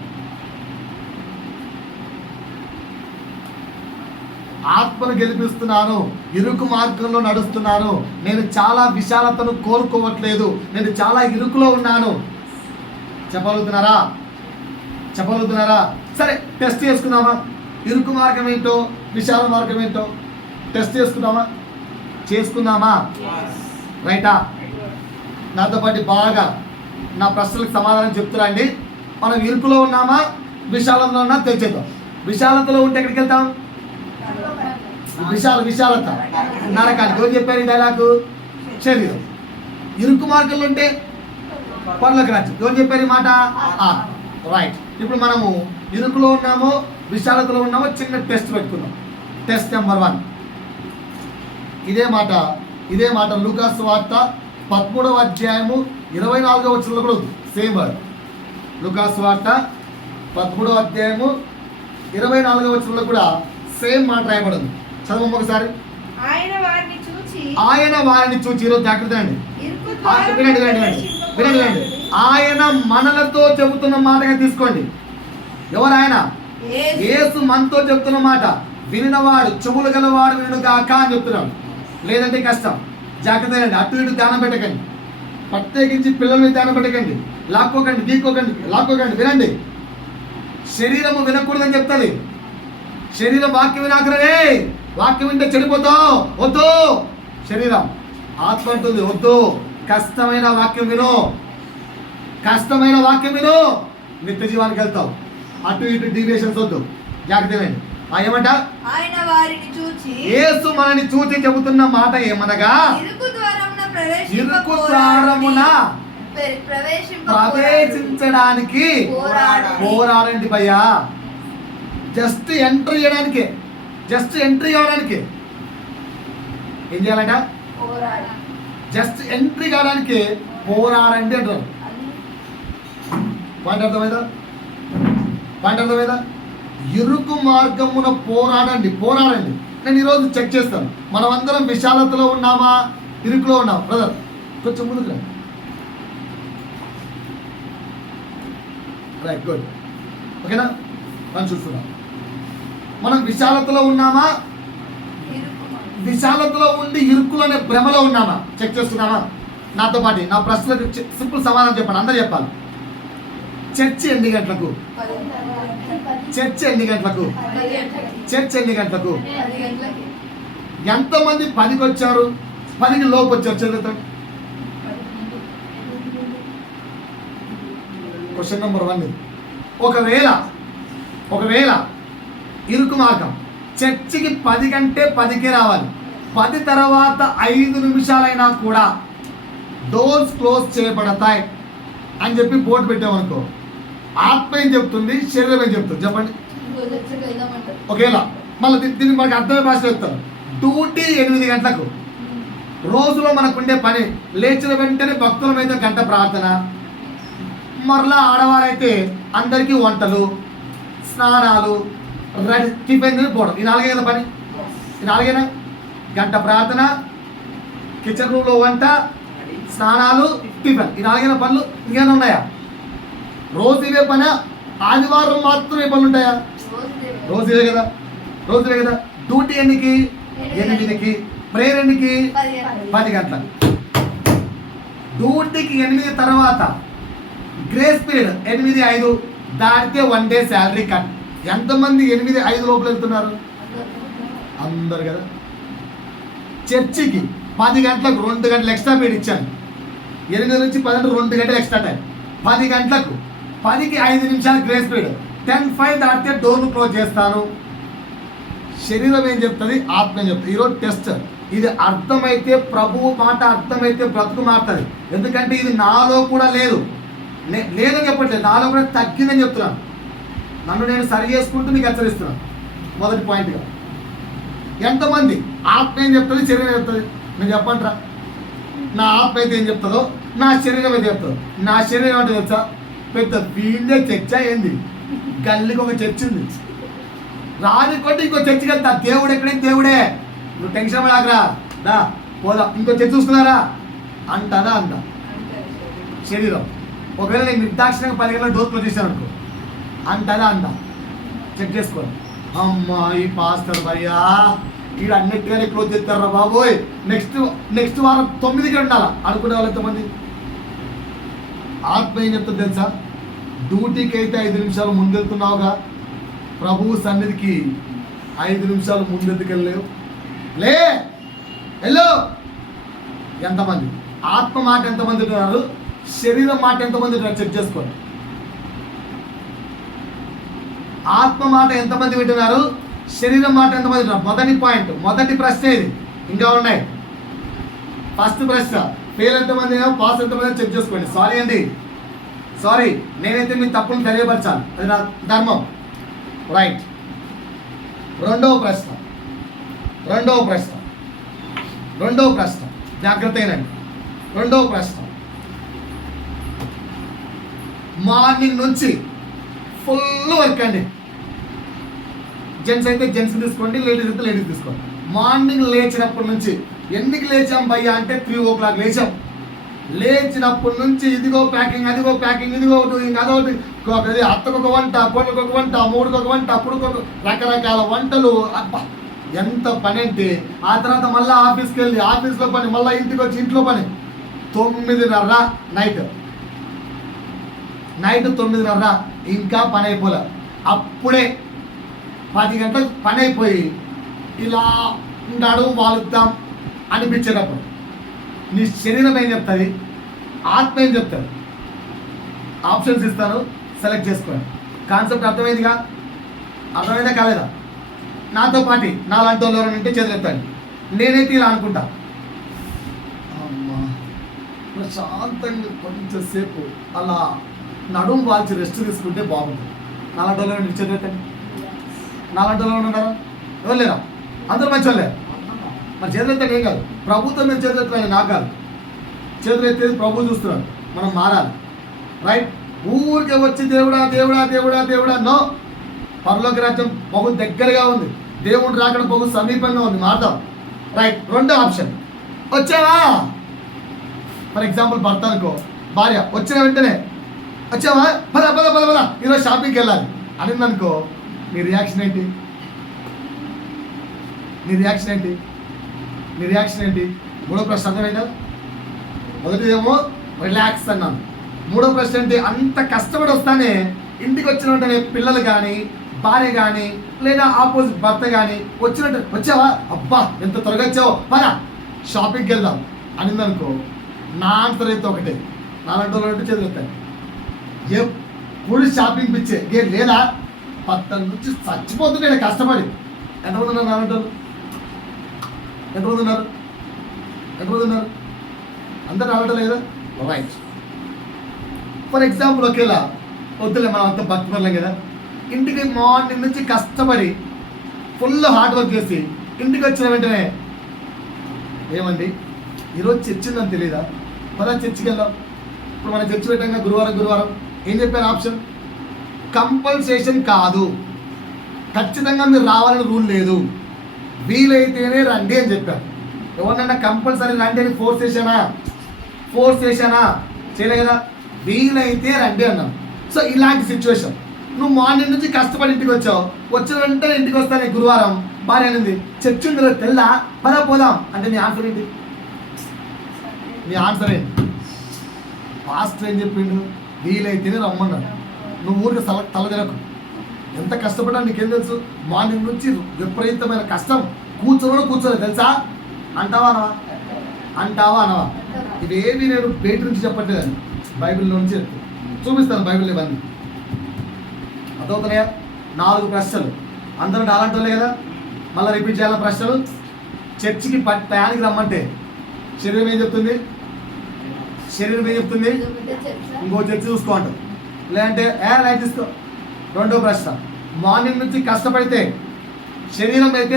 ఆత్మను గెలిపిస్తున్నాను, ఇరుకు మార్గంలో నడుస్తున్నాను, నేను చాలా విశాలతను కోరుకోవట్లేదు, నేను చాలా ఇరుకులో ఉన్నాను. చెప్పగలుగుతున్నారా? చెప్పగలుగుతున్నారా? సరే, టెస్ట్ చేసుకుందామా? ఇరుకు మార్గం ఏంటో, విశాల మార్గం ఏంటో టెస్ట్ చేసుకుందామా? రైటా? నాతో పాటు బాగా నా ప్రశ్నలకు సమాధానం చెప్తురండి. మనం ఇరుకులో ఉన్నామా, విశాలంలో ఉన్నా తెచ్చేద్దాం. విశాలతలో ఉంటే ఎక్కడికి వెళ్తాం? విశాలత నరకానికి. ఎవరు చెప్పారు ఈ డైలాగు? శరీరం. ఇరుకు మార్గంలో ఉంటే పనులకు రాజు. ఎవరు చెప్పారు ఈ మాట? రైట్. ఇప్పుడు మనము ఇరుకులో ఉన్నామో విశాలతలో ఉన్నామో చిన్న టెస్ట్ పెట్టుకుందాం. Test number 1. ఇదే మాట లూకాసు వార్త 13వ అధ్యాయము 24వ వచనంలో కూడా ఉంది. Same word. లూకాసు వార్త 13వ అధ్యాయము 24వ వచనంలో కూడా సేమ్ మాట రాయబడింది. చదవం ఒకసారి. ఆయన వారిని చూచి ఈరోజు జాగ్రత్త అండి. ఇరుకు వినండి. ఆయన మనలతో చెబుతున్న మాటగా తీసుకోండి. ఎవరు ఆయన? యేసు మనతో చెబుతున్న మాట. వినినవాడు, చెవులు గలవాడు విను గాక అని చెప్తున్నాడు. లేదంటే కష్టం. జాగ్రత్త అండి. అటు ఇటు ధ్యానం పెట్టకండి. ప్రత్యేకించి పిల్లల్ని ధ్యానం పెట్టకండి. లాక్కోకండి. వినండి. శరీరము వినకూడదని చెప్తుంది. శరీరం వాక్యం వినాకరే. వాక్యం వింటే చెడిపోతావు. వద్దు. శరీరం. ఆత్మ అంటుంది వద్దు. కష్టమైన వాక్యం విను. నిత్య జీవానికి వెళ్తావు. అటు ఇటు డీవియేషన్స్ వద్దు. జాగ్రత్త. ఏమంట? ఆయన వారిని చూచి యేసు మనని చూచి చెబుతున్న మాట ఏమనగా, ఇరుకు ద్వారమున ప్రవేశించడానికి పోరాడండి భయ్యా. జస్ట్ ఎంట్రీ అవ్వడానికి ఏం చేయాలంట? జస్ట్ ఎంట్రీ కావడానికి పోరాడండి అంటారు. పాయింట్ అర్థమైందా? ఇరుకు మార్గమున పోరాడండి. నేను ఈరోజు చెక్ చేస్తాను. మనం అందరం విశాలతలో ఉన్నామా, ఇరుకులో ఉన్నాం? బ్రదర్ కొంచెం ముందుకు రైట్, గుడ్. ఓకేనా? మనం చూస్తున్నాం. మనం విశాలతలో ఉన్నామా, విశాలతలో ఉండి ఇరుకులోనే భ్రమలో ఉన్నామా? చెక్ చేస్తున్నామా? నాతో పాటు నా ప్రశ్నలకు సింపుల్ సమాధానం చెప్పండి. అందరూ చెప్పాలి. చర్చ్ ఎన్ని గంటలకు? చర్చ్ ఎన్ని గంటలకు? ఎంతమంది 10కి వచ్చారు, 10కి లోపు వచ్చారు? చదువుతాడు. Question number 1. ఒకవేళ ఇరుకు మార్గం చర్చికి 10 కంటే 10కే రావాలి. 10 తర్వాత 5 నిమిషాలైనా కూడా డోర్స్ క్లోజ్ చేయబడతాయి అని చెప్పి బోర్డు పెట్టామనుకో, ఆత్మ ఏం చెప్తుంది, శరీరం ఏం చెప్తుంది? చెప్పండి. ఒకేలా మళ్ళీ దీన్ని మనకు అర్థమైన భాషలో చెప్తాను. డ్యూటీ 8 గంటలకు. రోజులో మనకుండే పని, లేచిన వెంటనే భక్తుల మీద గంట ప్రార్థన, మరలా ఆడవారైతే అందరికీ వంటలు, స్నానాలు, రెడీ, టిఫిన్ పోవడం. ఈ 4 కదా పని. ఈ 4 గంట ప్రార్థన, కిచెన్ రూమ్లో వంట, స్నానాలు, టిఫిన్. ఈ 4 పనులు. ఇంకేమైనా ఉన్నాయా? రోజు ఇవే పని. ఆదివారం మాత్రం ఏ పనులు ఉంటాయా? రోజువే కదా. డ్యూటీ ఎన్నికి? 8కి. ప్రేయర్ ఎన్నికి? 10 గంటలకు. డ్యూటీకి 8 తర్వాత గ్రేస్ పీరియడ్ 8-5 దాటితే 1 డే శాలరీ కట్. ఎంతమంది 8-5 లోపల వెళ్తున్నారు? అందరు కదా. చర్చికి 10 గంటలకు 2 గంటలు ఎక్స్ట్రా పీరియడ్ ఇచ్చాను. 8 నుంచి 10 2 గంటలు ఎక్స్ట్రా టైం. 10 గంటలకు 10కి 5 నిమిషాలు గ్రేస్ పీరియడ్. 10:05 దాటితే డోర్ను క్లోజ్ చేస్తాను. శరీరం ఏం చెప్తుంది, ఆత్మ ఏం చెప్తుంది? ఈరోజు టెస్ట్. ఇది అర్థమైతే, ప్రభువు మాట అర్థమైతే బ్రతుకు మారుతుంది. ఎందుకంటే ఇది నాలో కూడా లేదని చెప్పట్లేదు, నాలో కూడా తగ్గిందని చెప్తున్నాను. నన్ను నేను సరి చేసుకుంటూ మీకు హెచ్చరిస్తున్నాను. మొదటి పాయింట్గా ఎంతమంది ఆత్మ ఏం చెప్తుంది, శరీరం చెప్తుంది? నేను చెప్పంటారా? నా ఆత్మ అయితే ఏం చెప్తుందో నా శరీరం అయితే చెప్తుందో. నా శరీరం ఏమంటే తెలుసా? పెద్ద వీళ్ళే చర్చ ఏంది, గల్లీకి ఒక చర్చ ఉంది, రాని కొట్టి ఇంకో చర్చికి వెళ్తా. దేవుడు ఎక్కడైతే దేవుడే, నువ్వు టెన్షన్ పడాకరా, దా పోదా, ఇంకో చర్చ చూసుకున్నారా అంటారా? అంట శరీరం. ఒకవేళ నేను నిర్దాక్షిణంగా 10 గంటల డోర్ క్లోజ్ చేశాను అనుకో, అంటారా? అంట చెక్ చేసుకోండి. అమ్మా ఈ పాస్టర్ భయ్యా వీడు అన్నిటిగానే క్లోజ్ చేస్తారా బాబోయ్, నెక్స్ట్ వారం 9కి ఉండాలా అనుకునే వాళ్ళు ఎంతమంది? ఆత్మ ఏం చెప్తుంది తెలుసా? డ్యూటీకి అయితే 5 నిమిషాలు ముందెళ్తున్నావుగా, ప్రభువు సన్నిధికి 5 నిమిషాలు ముందెందుకు వెళ్ళలేవు? లే హలో, ఎంతమంది ఆత్మ మాట ఎంతమంది వింటున్నారు, శరీరం మాట ఎంతమంది వింటున్నారు? చెక్ చేసుకోండి. ఆత్మ మాట ఎంతమంది వింటున్నారు, శరీరం మాట ఎంతమంది వింటున్నారు? మొదటి పాయింట్, మొదటి ప్రశ్న ఇది. ఇంకా ఉన్నాయి. ఫస్ట్ ప్రశ్న, ఫెయిల్ ఎంతమంది, పాస్ ఎంతమంది చెక్ చేసుకోండి. సారీ అండి, సారీ, నేనైతే మీ తప్పును తెలియపరచాలి, అది నా ధర్మం. రైట్. రెండవ ప్రశ్న జాగ్రత్త అయినండి. రెండవ ప్రశ్న, మార్నింగ్ నుంచి ఫుల్ వర్క్ అండి. జెంట్స్ అయితే జెంట్స్ తీసుకోండి, లేడీస్ అయితే లేడీస్ తీసుకోండి. మార్నింగ్ లేచినప్పటి నుంచి, ఎందుకు లేచాం భయ్యా అంటే 3 o'clock లేచాం. లేచినప్పటి నుంచి ఇదిగో ప్యాకింగ్, అదిగో ప్యాకింగ్, ఇదిగో డూయింగ్, అదొకటి, అత్తకొక వంట, కొడుకొక వంట, మూడుకొక వంట, అప్పుడుకొక రకరకాల వంటలు. అబ్బా ఎంత పని అంటే, ఆ తర్వాత మళ్ళీ ఆఫీస్కి వెళ్ళి ఆఫీస్లో పని, మళ్ళీ ఇంటికి వచ్చి ఇంట్లో పని. 9:30 నైట్ 9:30 ఇంకా పని అయిపోలే. అప్పుడే 10 గంటలకు పని అయిపోయి ఇలా నడుము వాలుద్దాం అనిపించేటప్పుడు నీ శరీరం ఏం చెప్తుంది, ఆత్మ ఏం చెప్తుంది? ఆప్షన్స్ ఇస్తాను, సెలెక్ట్ చేసుకోండి. కాన్సెప్ట్ అర్థమైందిగా? అర్థమైందా కాలేదా? నాతో పాటు నాలాంటి వాళ్ళు ఎవరైనా ఉంటే చేతులెత్తండి. నేనైతే ఇలా అనుకుంటా, అమ్మా ప్రశాంతంగా కొంచెంసేపు అలా నడుము వాల్చి రెస్ట్ తీసుకుంటే బాగుంటుంది. నాలాంటి వాళ్ళు ఎవరైనా చేతులెత్తండి. నాలాంటి వాళ్ళు ఎవరైనా ఉన్నారా? ఎవరు లేరా? అందరూ మంచి వాళ్ళే. మరి చేతులు ఎత్తే ఏం కాదు, ప్రభుత్వం మీద చేతులు ఎత్తులని నాకు కాదు. చేతులు ఎత్తేది ప్రభువు చూస్తున్నాడు, మనం మారాలి. రైట్. ఊరికే వచ్చి దేవుడా దేవుడా దేవుడా దేవుడా నో. పరలోక రాజ్యం బహు దగ్గరగా ఉంది, దేవుడు రాకడ బహు సమీపంగా ఉంది, మారుదాం. రైట్. రెండో ఆప్షన్, వచ్చావా? ఫర్ ఎగ్జాంపుల్ భర్త అనుకో, భార్య వచ్చిన వెంటనే వచ్చావా, పద పద పద పద ఈరోజు షాపింగ్కి వెళ్ళాలి అనింది అనుకో, నీ రియాక్షన్ ఏంటి? మూడో ప్రశ్న అర్థమైందా? మొదటిదేమో రిలాక్స్ అన్నాను. మూడో ప్రశ్న ఏంటి? అంత కష్టపడి వస్తానే ఇంటికి వచ్చిన వెంటనే పిల్లలు కానీ, భార్య కానీ, లేదా ఆపోజిట్ భర్త కానీ వచ్చినట్టు, వచ్చావా, అబ్బా ఎంత త్వరగా వచ్చావో, పద షాపింగ్కి వెళ్దాం అనిందనుకో, నా ఆన్సర్ అయితే ఒకటే. నాలాంటి వాళ్ళు చదువుతాను, ఎప్పుడు షాపింగ్ పిచ్చే ఏ లేదా 10 నుంచి చచ్చిపోతుంటే కష్టపడి. ఎంతమంది ఉన్నారు నాలాంటి వాళ్ళు? ఎంతమంది ఉన్నారు? అందరు రావటం లేదా? రైట్. ఫర్ ఎగ్జాంపుల్ ఒకేలా వద్దులే, మనం అంతా భక్తి పడలేం కదా. ఇంటికి మార్నింగ్ నుంచి కష్టపడి ఫుల్ హార్డ్ వర్క్ చేసి ఇంటికి వచ్చిన వెంటనే ఏమండి ఈరోజు చర్చి ఉందని తెలియదా, పదా చర్చికి వెళ్దాం. ఇప్పుడు మనం చర్చి పెట్టాక గురువారం ఏం చెప్పారు ఆప్షన్? కంపల్సేషన్ కాదు, ఖచ్చితంగా మీరు రావాలని రూల్ లేదు, వీలైతేనే రండి అని చెప్పారు. ఎవరినైనా కంపల్సరీ రండి అని ఫోర్స్ చేశానా? చేయలే కదా. వీలైతే రండి అన్నాం. సో ఇలాంటి సిచ్యువేషన్, నువ్వు మార్నింగ్ నుంచి కష్టపడి ఇంటికి వచ్చావు, వచ్చిన వెంటనే ఇంటికి వస్తానే గురువారం భార్య అనేది చర్చ్ ఉంది తెల్లా, పదా పోదాం అంటే నీ ఆన్సర్ ఏంటి? పాస్టర్ ఏం చెప్పిండు? వీలైతేనే రమ్మన్నాడు. నువ్వు ఊరికి తల తినకు. ఎంత కష్టపడ్డా నీకేం తెలుసు? మార్నింగ్ నుంచి విపరీతమైన కష్టం, కూర్చోలేదు తెలుసా? అంటావా అనవా? ఇవేవి నేను బయట నుంచి చెప్పట్లేదని, బైబిల్లో నుంచి చూపిస్తాను. బైబిల్ ఇవన్నీ అదవుతున్నాయా? 4 ప్రశ్నలు. అందరూ అలాంటి వాళ్ళే కదా. మళ్ళీ రిపీట్ చేయాల ప్రశ్నలు. చర్చికి టయానికి రమ్మంటే శరీరం ఏం చెప్తుంది? ఇంకో చర్చి చూసుకో అంటారు. లేదంటే లైట్ తీసుకో, రెండో ప్రశ్న, మార్నింగ్ నుంచి కష్టపడితే శరీరం అయితే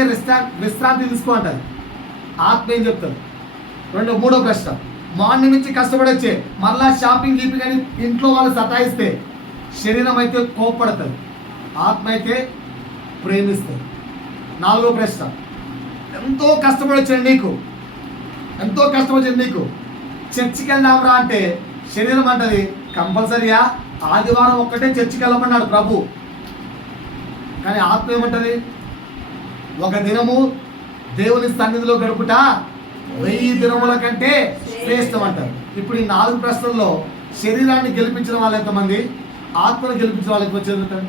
విశ్రాంతి తీసుకో అంటది, ఆత్మ ఏం చెప్తుంది? మూడో ప్రశ్న, మార్నింగ్ నుంచి కష్టపడి వచ్చే మళ్ళా షాపింగ్ గీపింగ్ అని ఇంట్లో వాళ్ళు సతాయిస్తే శరీరం అయితే కోప్పడుతుంది, ఆత్మ అయితే ప్రేమిస్తుంది. నాలుగో ప్రశ్న, ఎంతో కష్టపడి వచ్చాడు నీకు చర్చికి వెళ్దాంరా అంటే శరీరం అంటది కంపల్సరీయా ఆదివారం ఒక్కటే చర్చికి వెళ్ళమన్నాడు ప్రభు. కానీ ఆత్మ ఏమంటది? ఒక దినము దేవుని సన్నిధిలో గడుపుట 1000 దినముల కంటే శ్రేష్టం అంటారు. ఇప్పుడు ఈ 4 ప్రశ్నల్లో శరీరాన్ని గెలిపించిన వాళ్ళు ఎంతమంది, ఆత్మను గెలిపించిన వాళ్ళు ఎంతమంది చదువుతారు?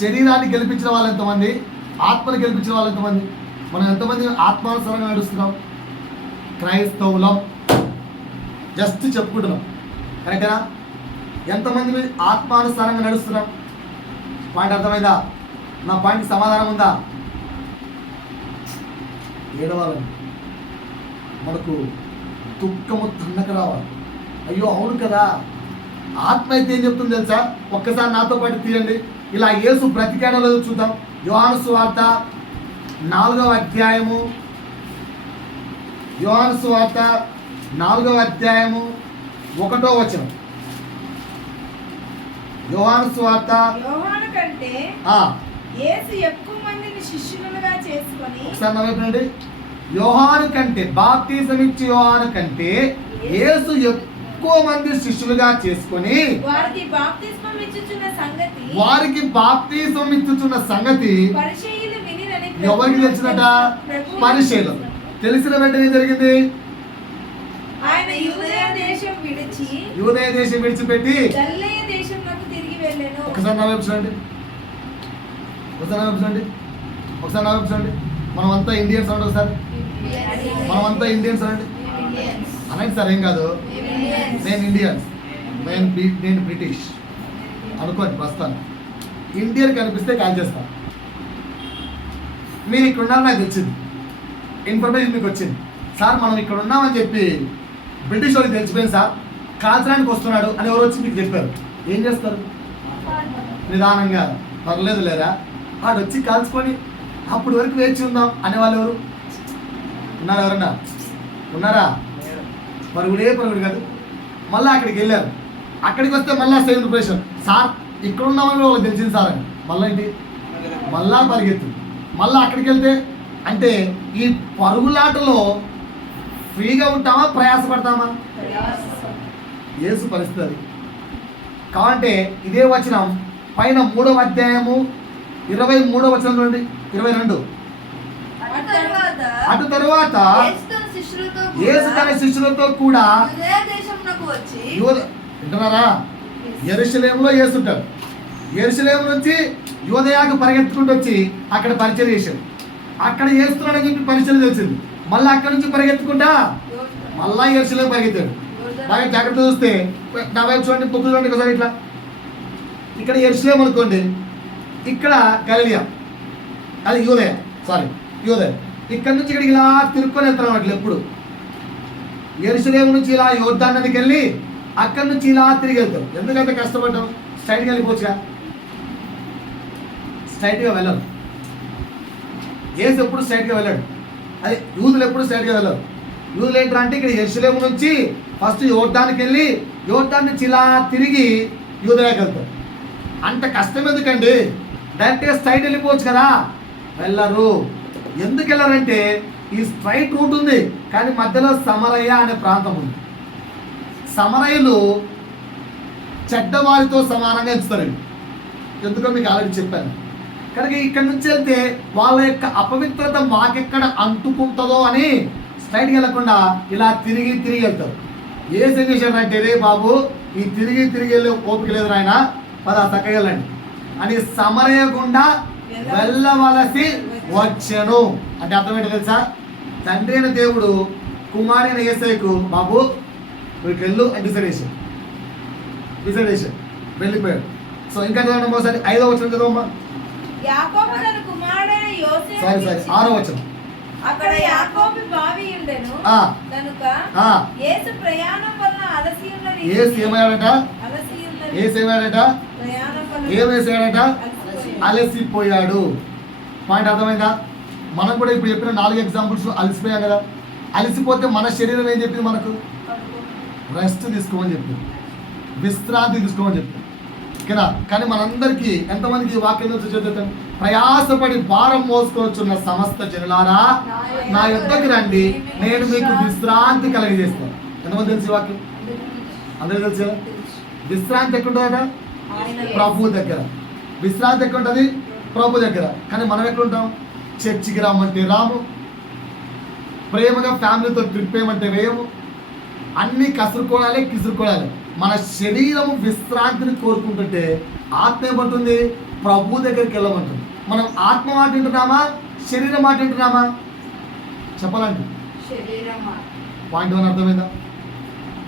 శరీరాన్ని గెలిపించిన వాళ్ళు ఎంతమంది, ఆత్మను గెలిపించిన వాళ్ళు ఎంతమంది? మనం ఎంతమంది ఆత్మానుసారంగా నడుస్తున్నాం? క్రైస్తవులం, జస్ట్ చెప్పుకుంటున్నాం, కరెక్టేనా? ఎంతమంది మీరు ఆత్మానుసారంగా నడుస్తున్నాం? పాయింట్ అర్థమైందా? నా పాయింట్కి సమాధానం ఉందా? ఏడవాలని మనకు దుఃఖము తన్నక రావాలి. అయ్యో అవును కదా, ఆత్మ అయితే ఏం చెప్తుంది తెలుసా? ఒక్కసారి నాతో పాటు తీయండి. ఇలా యేసు బ్రతికాడో లేదో చూద్దాం. యోహాను సువార్త 4వ అధ్యాయము, యోహాను సువార్త 4వ అధ్యాయము 1వ వచనం. యోహాను సువార్త యోహాను కంటే యేసు ఎక్కువ మందిని శిష్యులుగా చేసుకొని, ఒకసారి నవ్వండి. యోహాను కంటే, బాప్తిసం ఇచ్చే యోహాను కంటే యేసు ఎక్కువ మంది శిష్యులుగా చేసుకొని వారికి బాప్తిస్మం ఇచ్చుచున్న సంగతి పరిసయ్యులు వినిరని ఎవరికి తెలిసినట? పరిసయ్యులు. తెలిసిన వెంటనే జరిగింది, ఆయన యూదయ దేశం విడిచిపెట్టి గలిలయ దేశమునకు తిరిగి వెళ్ళెను. ఒకసారి నవ్వించండి. మనమంతా ఇండియన్స్ అండి. ఒకసారి మనమంతా ఇండియన్స్ అండి అనండి సార్. ఏం కాదు, నేను ఇండియన్స్, నేను బ్రిటిష్ అనుకోండి. ప్రస్తుతాను ఇండియన్ కనిపిస్తే కాల్ చేస్తాను. మీరు ఇక్కడ ఉన్నారు, నాకు తెలిసింది, ఇన్ఫర్మేషన్ మీకు వచ్చింది. సార్ మనం ఇక్కడ ఉన్నామని చెప్పి బ్రిటిష్ వాళ్ళకి తెలిసిపోయింది సార్, కాల్చడానికి వస్తున్నాడు అని ఎవరు వచ్చి మీకు చెప్పారు. ఏం చేస్తారు? నిదానంగా పర్లేదు లేరా, వాడు వచ్చి కాల్చుకొని అప్పుడు వరకు వేచి ఉందాం అనేవాళ్ళు ఎవరు ఉన్నారు? ఎవరన్నా ఉన్నారా? పరుగుడు కాదు. మళ్ళీ అక్కడికి వెళ్ళారు. అక్కడికి వస్తే మళ్ళీ సేమ్ ప్రిపరేషన్. సార్ ఇక్కడ ఉన్నామని వాళ్ళకి తెలిసింది సార్ అని మళ్ళీ ఏంటి, మళ్ళా పరిగెత్తు. మళ్ళీ అక్కడికి వెళ్తే అంటే ఈ పరుగులాటలో ఫ్రీగా ఉంటామా, ప్రయాసపడతామా? యేసు పరిస్థితి కాబట్టి ఇదే వచనం పైన 3వ అధ్యాయము 23వ వచనం నుండి 22. అటు తరువాత యేసు తన శిష్యులతో కూడా వింటున్నారా? యెరూషలేములో యేసు ఉంటాడు. యెరూషలేము నుంచి యోదయాకు పరిగెత్తుకుంటూ వచ్చి అక్కడ పరిచయం చేశాడు. అక్కడ చేస్తున్నాడని చెప్పి పరిచయం తెలిసింది. మళ్ళీ అక్కడ నుంచి పరిగెత్తుకుంటా మళ్ళా యెరూషలేము పరిగెత్తాడు. బాగా జాగ్రత్త చూస్తే నా వైపు చూడండి, పొక్కు చూడండి ఒకసారి. ఇట్లా ఇక్కడ యెరూషలేము అనుకోండి, ఇక్కడ గలిలయ, అది యోదయ. ఇక్కడ నుంచి ఇక్కడికి ఇలా తిరుక్కొని వెళ్తున్నాం. అట్లా ఎప్పుడు యెరూషలేము నుంచి ఇలా యోర్దాను నదికి వెళ్ళి అక్కడి నుంచి ఇలా తిరిగి వెళ్తాం. ఎందుకంటే కష్టపడ్డాం, స్ట్రైట్గా వెళ్ళిపోవచ్చుగా. స్ట్రైట్గా వెళ్ళరు. యేసు ఎప్పుడు స్ట్రైట్గా వెళ్ళాడు, అదే యూదులు ఎప్పుడు స్ట్రైట్గా వెళ్ళరు. యూదులు ఏంటంటే అంటే ఇక్కడ యెరూషలేము నుంచి ఫస్ట్ యోర్దానికి వెళ్ళి యోర్దాన్ నుంచి ఇలా తిరిగి యూదయాకి వెళ్తారు. అంత కష్టం ఎందుకండి, డైరెక్ట్గా స్ట్రైట్ వెళ్ళిపోవచ్చు కదా. వెళ్ళరు. ఎందుకు వెళ్ళారంటే ఈ స్ట్రైట్ రూట్ ఉంది, కానీ మధ్యలో సమరయ అనే ప్రాంతం ఉంది. సమరయులు చెడ్డవారితో సమానంగా ఎంచుతారండి. ఎందుకో మీకు ఆల్రెడీ చెప్పాను. కనుక ఇక్కడ నుంచి వెళ్తే వాళ్ళ యొక్క అపవిత్రత మాకెక్కడ అంటుకుంటుందో అని స్ట్రైట్గా వెళ్ళకుండా ఇలా తిరిగి వెళ్తారు. ఏ సజెషన్ అంటే, రే బాబు ఈ తిరిగి వెళ్ళే ఓపిక లేదు నాయన, పద చక్కగా వెళ్ళండి అని సమరయ గుండా వెళ్ళవలసి వచ్చాను. అంటే అర్థం ఏంటో తెలుసా? తండ్రి అయిన దేవుడు కుమారుడైన యేసయ్యకు బాబు వీటికి వెళ్ళు అని డిసైడ్ చేశాడు, వెళ్ళిపోయాడు. సో ఇంకా చదవండి ఒకసారి 5వ వచనం చదవమ్మా. యాకోబు తన కుమారుడైన యోసేపు సారీ 6వ వచనం. అక్కడ యాకోబు బావి ఉండెను ఆ, కనుక ఆ. యేసు ప్రయాణం వలన అలసి ఉన్న ఏసు ఏమయ్యాడట? అలసి ఉన్న ఏసు ఏమయ్యాడట? ప్రయాణం వలన ఏమేసాడట? అలసిపోయాడు. అలసిపోయాడు. పాయింట్ అర్థమైందా? మనం కూడా ఇప్పుడు చెప్పిన 4 ఎగ్జాంపుల్స్ అలసిపోయాం కదా. అలసిపోతే మన శరీరం ఏం చెప్పింది? మనకు రెస్ట్ తీసుకోమని చెప్పింది, విశ్రాంతి తీసుకోమని చెప్పింది. ఓకేనా? కానీ మనందరికీ ఎంతమందికి ఈ వాక్యం నుంచి చదువుతాం? ప్రయాసపడి భారం మోసుకొచ్చున్న సమస్త జనులారా నా యొద్దకు రండి, నేను మీకు విశ్రాంతి కలిగజేస్తాను. ఎంతమంది తెలుసు ఈ వాక్యం? అందరికీ తెలుసు కదా? విశ్రాంతి ఎక్కడుంటుందట? ప్రభు దగ్గర. విశ్రాంతి ఎక్కడ ఉంటుంది? ప్రభు దగ్గర. కానీ మనం ఎక్కడుంటాం? చర్చికి రామంటే రాము, ప్రేమగా ఫ్యామిలీతో ట్రిప్ వేయమంటే వేయము, అన్ని కసురుకోవాలి కిసురుకోవాలి. మన శరీరము విశ్రాంతిని కోరుకుంటుంటే ఆత్మ ఏమంటుంది? ప్రభు దగ్గరికి వెళ్ళమంటుంది. మనం ఆత్మ మాట వింటున్నామా, శరీరం మాట వింటున్నామా? చెప్పాలండి. పాయింట్ వన్ అర్థమైందా?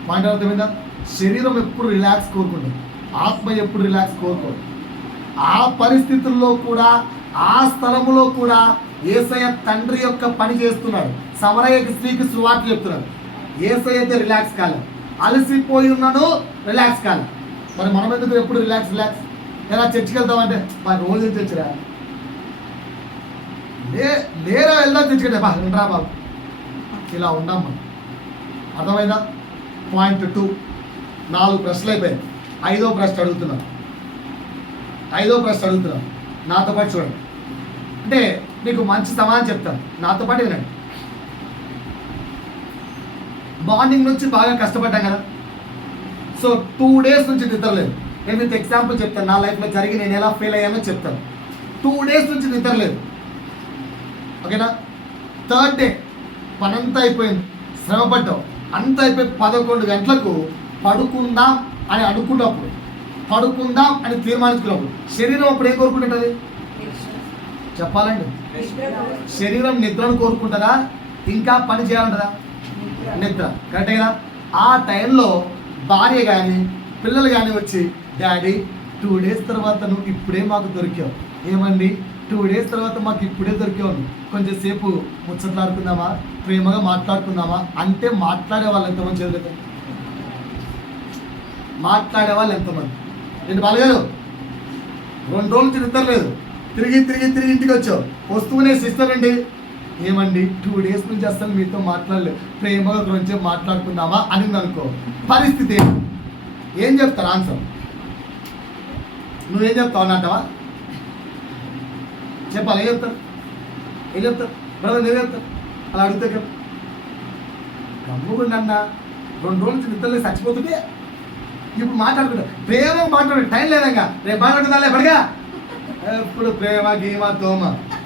పాయింట్ వన్ అర్థమైందా? శరీరం ఎప్పుడు రిలాక్స్ కోరుకుంటుంది, ఆత్మ ఎప్పుడు రిలాక్స్ కోరుకోదు. ఆ పరిస్థితుల్లో కూడా, ఆ స్థలములో కూడా యేసయ్య తండ్రి యొక్క పని చేస్తున్నాడు. సమరయ స్త్రీకి సువార్త చెప్తున్నాడు. యేసయ్య అయితే రిలాక్స్ కాలేదు, అలసిపోయి ఉన్నాను, రిలాక్స్ కాలేదు. మరి మనం ఎందుకు ఎప్పుడు రిలాక్స్? ఎలా చర్చికి వెళ్తామంటే మా రోజు చర్చిరా లేరా వెళ్దాం చర్చికి బా రా బాబు, ఇలా ఉన్నాం మనం. అర్థమైందా? పాయింట్ 2. 4 ప్రశ్నలు అయిపోయాయి. 5వ ప్రశ్న అడుగుతున్నాను. నాతో పాటు చూడండి. అంటే మీకు మంచి సమాధానం చెప్తాను, నాతో పాటు వినండి. మార్నింగ్ నుంచి బాగా కష్టపడ్డాం కదా. సో 2 days నుంచి నిద్రలేదు. నేను మీకు ఎగ్జాంపుల్ చెప్తాను, నా లైఫ్లో జరిగి నేను ఎలా ఫెయిల్ అయ్యానో చెప్తాను. 2 days నుంచి నిద్రలేదు. ఓకేనా? 3rd day పనంతా అయిపోయింది, శ్రమపడ్డాం, అంతా అయిపోయి 11 గంటలకు పడుకుందాం అని అనుకున్నప్పుడు, పడుకుందాం అని తీర్మానించుకున్నప్పుడు శరీరం అప్పుడు ఏం కోరుకుంటుంటుంది? చెప్పాలండి. శరీరం నిద్రను కోరుకుంటుందా, ఇంకా పని చేయాలంటదా? నిద్ర. కరెక్టే కదా? ఆ టైంలో భార్య కానీ పిల్లలు కానీ వచ్చి, డాడీ 2 days తర్వాత నువ్వు ఇప్పుడే మాకు దొరికావు. ఏమండి 2 days తర్వాత మాకు ఇప్పుడే దొరికావు, కొంచెం సేపు ముచ్చట్లాడుకుందామా, ప్రేమగా మాట్లాడుకుందామా అంటే మాట్లాడే వాళ్ళు ఎంతమంది చేయలేదు? మాట్లాడే వాళ్ళు ఎంతమంది? నేను బాలగారు 2 రోజుల నుంచి నిద్ర లేదు, తిరిగి ఇంటికి వచ్చావు, వస్తూనే సిస్టర్ అండి ఏమండి 2 days నుంచి అసలు మీతో మాట్లాడలేదు, ప్రేమగా గురించి మాట్లాడుకుందామా అని అనుకో, పరిస్థితి ఏం చెప్తారు? ఆన్సర్ నువ్వేం చెప్తావు అన్నట్టవా? చెప్పాలి. ఏం చెప్తారు బ్రదర్? నేను చెప్తాను అలా అడిగితే కదా. గమ్ముకుండా 2 రోజుల నుంచి నిద్రలేదు, చచ్చిపోతుంటే ఇప్పుడు మాట్లాడుకుంటా, ప్రేమ మాట్లాడే టైం లేదంగా, రేపు మాట్లాడుకుందా పడగా, ఎప్పుడు ప్రేమ గీమ తోమ,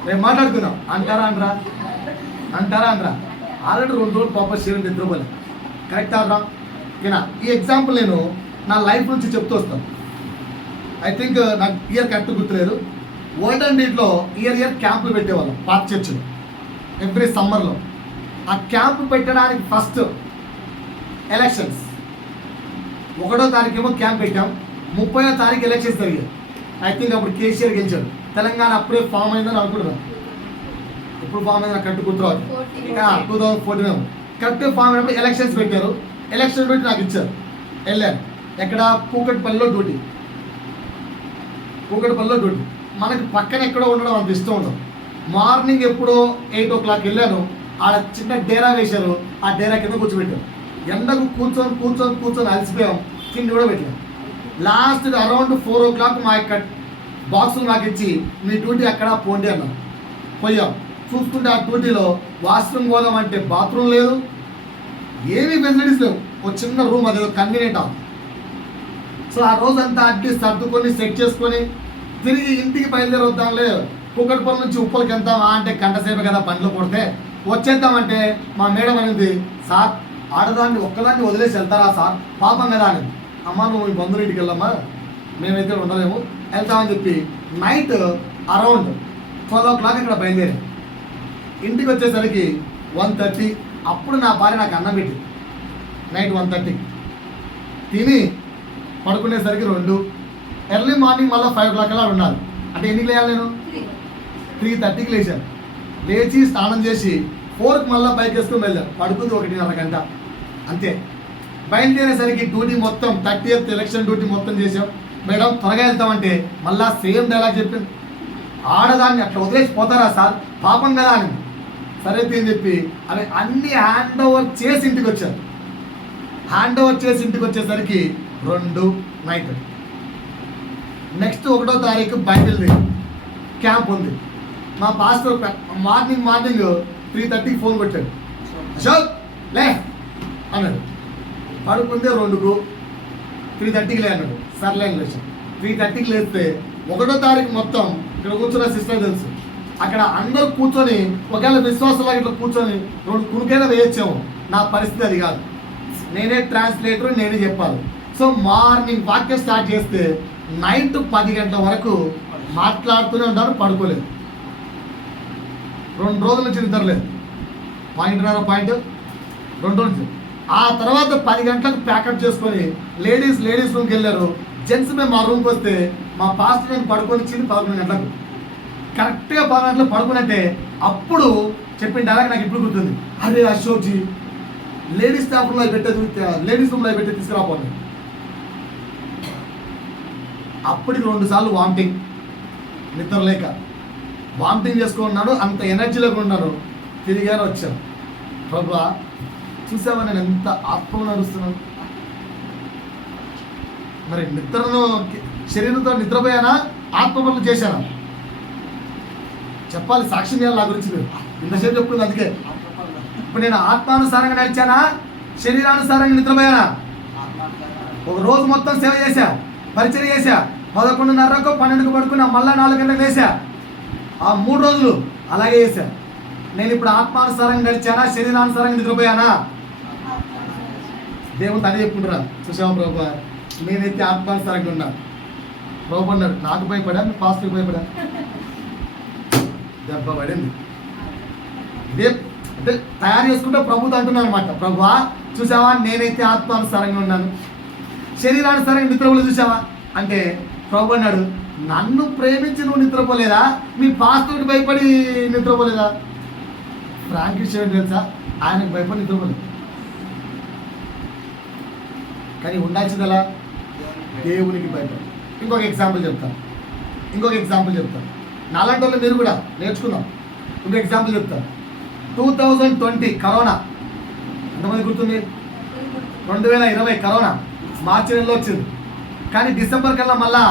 రేపు మాట్లాడుకుందాం అంటారా అనరా? ఆల్రెడీ 2 రోజులు పాప శరీరం నిద్రపోలే. కరెక్ట్ ఆడరా? ఓకేనా? ఈ ఎగ్జాంపుల్ నేను నా లైఫ్ నుంచి చెప్తూ వస్తాను. ఐ థింక్ నాకు ఇయర్ కరెక్ట్ గుర్తులేదు. వరల్డ్ అండ్ డీట్లో ఇయర్ క్యాంపులు పెట్టేవాళ్ళం పాత చర్చిలో ఎవ్రీ సమ్మర్లో. ఆ క్యాంపు పెట్టడానికి ఫస్ట్ ఎలక్షన్స్ 1వ తారీఖు క్యాంప్ పెట్టాం, 30వ తారీఖు ఎలక్షన్స్ జరిగాయి. ఐ థింక్ అప్పుడు కేసీఆర్ గెలిచాడు. తెలంగాణ అప్పుడే ఫామ్ అయిందని అనుకుంటున్నాను. ఎప్పుడు ఫామ్ అయిందని కరెక్ట్ గుర్తురాదు. 2014 కరెక్ట్ ఫామ్ అయినప్పుడు ఎలక్షన్స్ పెట్టారు. ఎలక్షన్స్ పెట్టి నాకు ఇచ్చారు. వెళ్ళాను. ఎక్కడ? కూకట్పల్లిలో డ్యూటీ. మనకి పక్కన ఎక్కడో ఉండడం అంత ఇష్టం ఉండదు. మార్నింగ్ ఎప్పుడో 8 o'clock వెళ్ళాను. ఆడ చిన్న డేరా వేశారు, ఆ డేరా కింద కూర్చోబెట్టారు. ఎండకు కూర్చొని అలసిపోయాం, తిండి కూడా పెట్టాం. లాస్ట్ అరౌండ్ 4 o'clock మా యొక్క బాక్సులు నాకు ఇచ్చి మీ డ్యూటీ అక్కడ పోండి అన్నాం. పోయాం. చూసుకుంటే ఆ డ్యూటీలో వాష్రూమ్ పోదాం అంటే బాత్రూమ్ లేదు, ఏమీ ఫెసిలిటీస్ లేవు. ఒక చిన్న రూమ్, అదేదో కన్వీనియంట్ ఆఫ్. సో ఆ రోజంతా అడ్డి సర్దుకొని సెట్ చేసుకొని తిరిగి ఇంటికి బయలుదేరి వద్దాంలే, కూకట్పల్లి నుంచి ఉప్పలకి వెళ్తామా అంటే గంటసేపు కదా బండ్లు కొడితే, వచ్చేద్దామంటే మా మేడం అనేది, సార్ ఆడదాన్ని ఒక్కదాన్ని వదిలేసి వెళ్తారా సార్, పాపం కదా అని. అమ్మ నువ్వు మీ బంధువుల ఇంటికి వెళ్ళమ్మా, మేమైతే ఉండలేము, వెళ్తామని చెప్పి నైట్ అరౌండ్ 12 o'clock ఇక్కడ బయలుదేరి ఇంటికి వచ్చేసరికి 1:30. అప్పుడు నా భార్య నాకు అన్నం పెట్టి నైట్ 1:30 తిని పడుకునేసరికి 2. ఎర్లీ మార్నింగ్ మళ్ళీ 5 o'clock అలా ఉండాలి. అంటే ఎన్నికి లేయాలి? నేను 3:30కి లేచాను. లేచి స్నానం చేసి 4కి మళ్ళీ బైక్ వేసుకొని వెళ్ళారు. పడుకుంది 1.5 గంట అంతే. బయలుదేరేసరికి డ్యూటీ మొత్తం 30th ఎలక్షన్ డ్యూటీ మొత్తం చేసాం. మేడం త్వరగా వెళ్తామంటే మళ్ళా సేమ్ డైలాగ్ చెప్పింది. ఆడదాన్ని అట్లా వదిలేసి పోతారా సార్, పాపం కదా అని. సరే అని చెప్పి అవి అన్ని హ్యాండ్ ఓవర్ చేసి ఇంటికి వచ్చారు. హ్యాండ్ ఓవర్ చేసి ఇంటికి వచ్చేసరికి 2 నైట్. నెక్స్ట్ 1వ తారీఖు బయలుదేరి క్యాంప్ ఉంది. మా పాస్టర్ మార్నింగ్ 3:30కి ఫోన్ కొట్టాడు. అశోక్ లే అన్నాడు. పడుకుందే 2కు, 3:30కి లే అన్నాడు. సర్లే లేచాం. 3:30కి లేస్తే 1వ తారీఖు మొత్తం ఇక్కడ కూర్చున్న సిస్టర్ తెలుసు. అక్కడ అందరూ కూర్చొని ఒకవేళ విశ్వాసంలో ఇట్లా కూర్చొని 2 కునుకైనా వేయచ్చాము. నా పరిస్థితి అది కాదు. నేనే ట్రాన్స్లేటర్, నేనే చెప్పాలి. సో మార్నింగ్ వాక్యం స్టార్ట్ చేస్తే నైట్ 10 గంటల వరకు మాట్లాడుతూనే ఉంటాను, పడుకోలేదు. 2 రోజుల నుంచి నిద్రలేదు. పాయింట్ 2 రోజుల నుంచి. ఆ తర్వాత 10 గంటలకు ప్యాకప్ చేసుకొని లేడీస్ రూమ్కి వెళ్ళారు. జెంట్స్ మేము మా రూమ్కి వస్తే మా పాస్టర్ నేను పడుకొని ఇచ్చింది 11 గంటలకు. కరెక్ట్గా 10 గంటలకు పడుకున్నట్టే అప్పుడు చెప్పిన డైలాగ్ నాకు ఇప్పుడు గుర్తుంది. అరే అశోక్జీ లేడీస్ స్టాఫ్ రూమ్లో లేడీస్ రూమ్లో పెట్టి తీసుకురాపోండి. అప్పటికి 2 సార్లు వామిటింగ్, నిద్ర లేక వామిటింగ్ చేసుకున్నాను. అంత ఎనర్జీలోకి ఉన్నాను. తిరిగాను, వచ్చాను. ప్రభువా చూసావా నేను ఎంత ఆత్మలో నడుస్తున్నాను. మరి నిద్రను శరీరంతో నిద్రపోయానా, ఆత్మ పనులు చేశానా? చెప్పాలి, సాక్ష్యం చేయాలి నా గురించి. మీరు ఇంతసేపు చెప్పుకుంది అందుకే. ఇప్పుడు నేను ఆత్మానుసారంగా నడిచానా, శరీరానుసారంగా నిద్రపోయానా? ఒక రోజు మొత్తం సేవ చేశా, పరిచయం చేశా. 11:30కు 12కు పడుకున్నా, మళ్ళీ 4 గంటలకు లేసా. ఆ 3 రోజులు అలాగే చేశా. నేను ఇప్పుడు ఆత్మానుసారంగా నడిచానా, శరీరానుసారంగా నిద్రపోయానా? దేవుడు అదే చెప్పుకుంటారా. చూసావా ప్రభు, నేనైతే ఆత్మానుసారంగా ఉన్నా. ప్రభు అన్నాడు, నాకు భయపడా, మీ పాస్టర్కి భయపడా? దెబ్బ పడింది. ఇదే అంటే తయారు చేసుకుంటే ప్రభుతో అంటున్నాను అనమాట. ప్రభువా చూసావా నేనైతే ఆత్మానుసారంగా ఉన్నాను, శరీరానుసారంగా నిద్రపోలేదు చూసావా అంటే ప్రభు అన్నాడు, నన్ను ప్రేమించి నువ్వు నిద్రపోలేదా, మీ పాస్టర్కి భయపడి నిద్రపోలేదా? ఫ్రాంక్ విషయం తెలుసా, ఆయనకు భయపడి నిద్రపోలేదు. కానీ ఉండాల్సింది ఎలా, దేవునికి భయపడి. ఇంకొక ఎగ్జాంపుల్ చెప్తాను. నాలాంటి వాళ్ళు మీరు కూడా నేర్చుకుందాం. ఇంకొక ఎగ్జాంపుల్ చెప్తాను. 2020 కరోనా ఎంతమంది గుర్తుంది? 2020 కరోనా మార్చి నెలలో వచ్చింది. కానీ డిసెంబర్ కల్లా మళ్ళా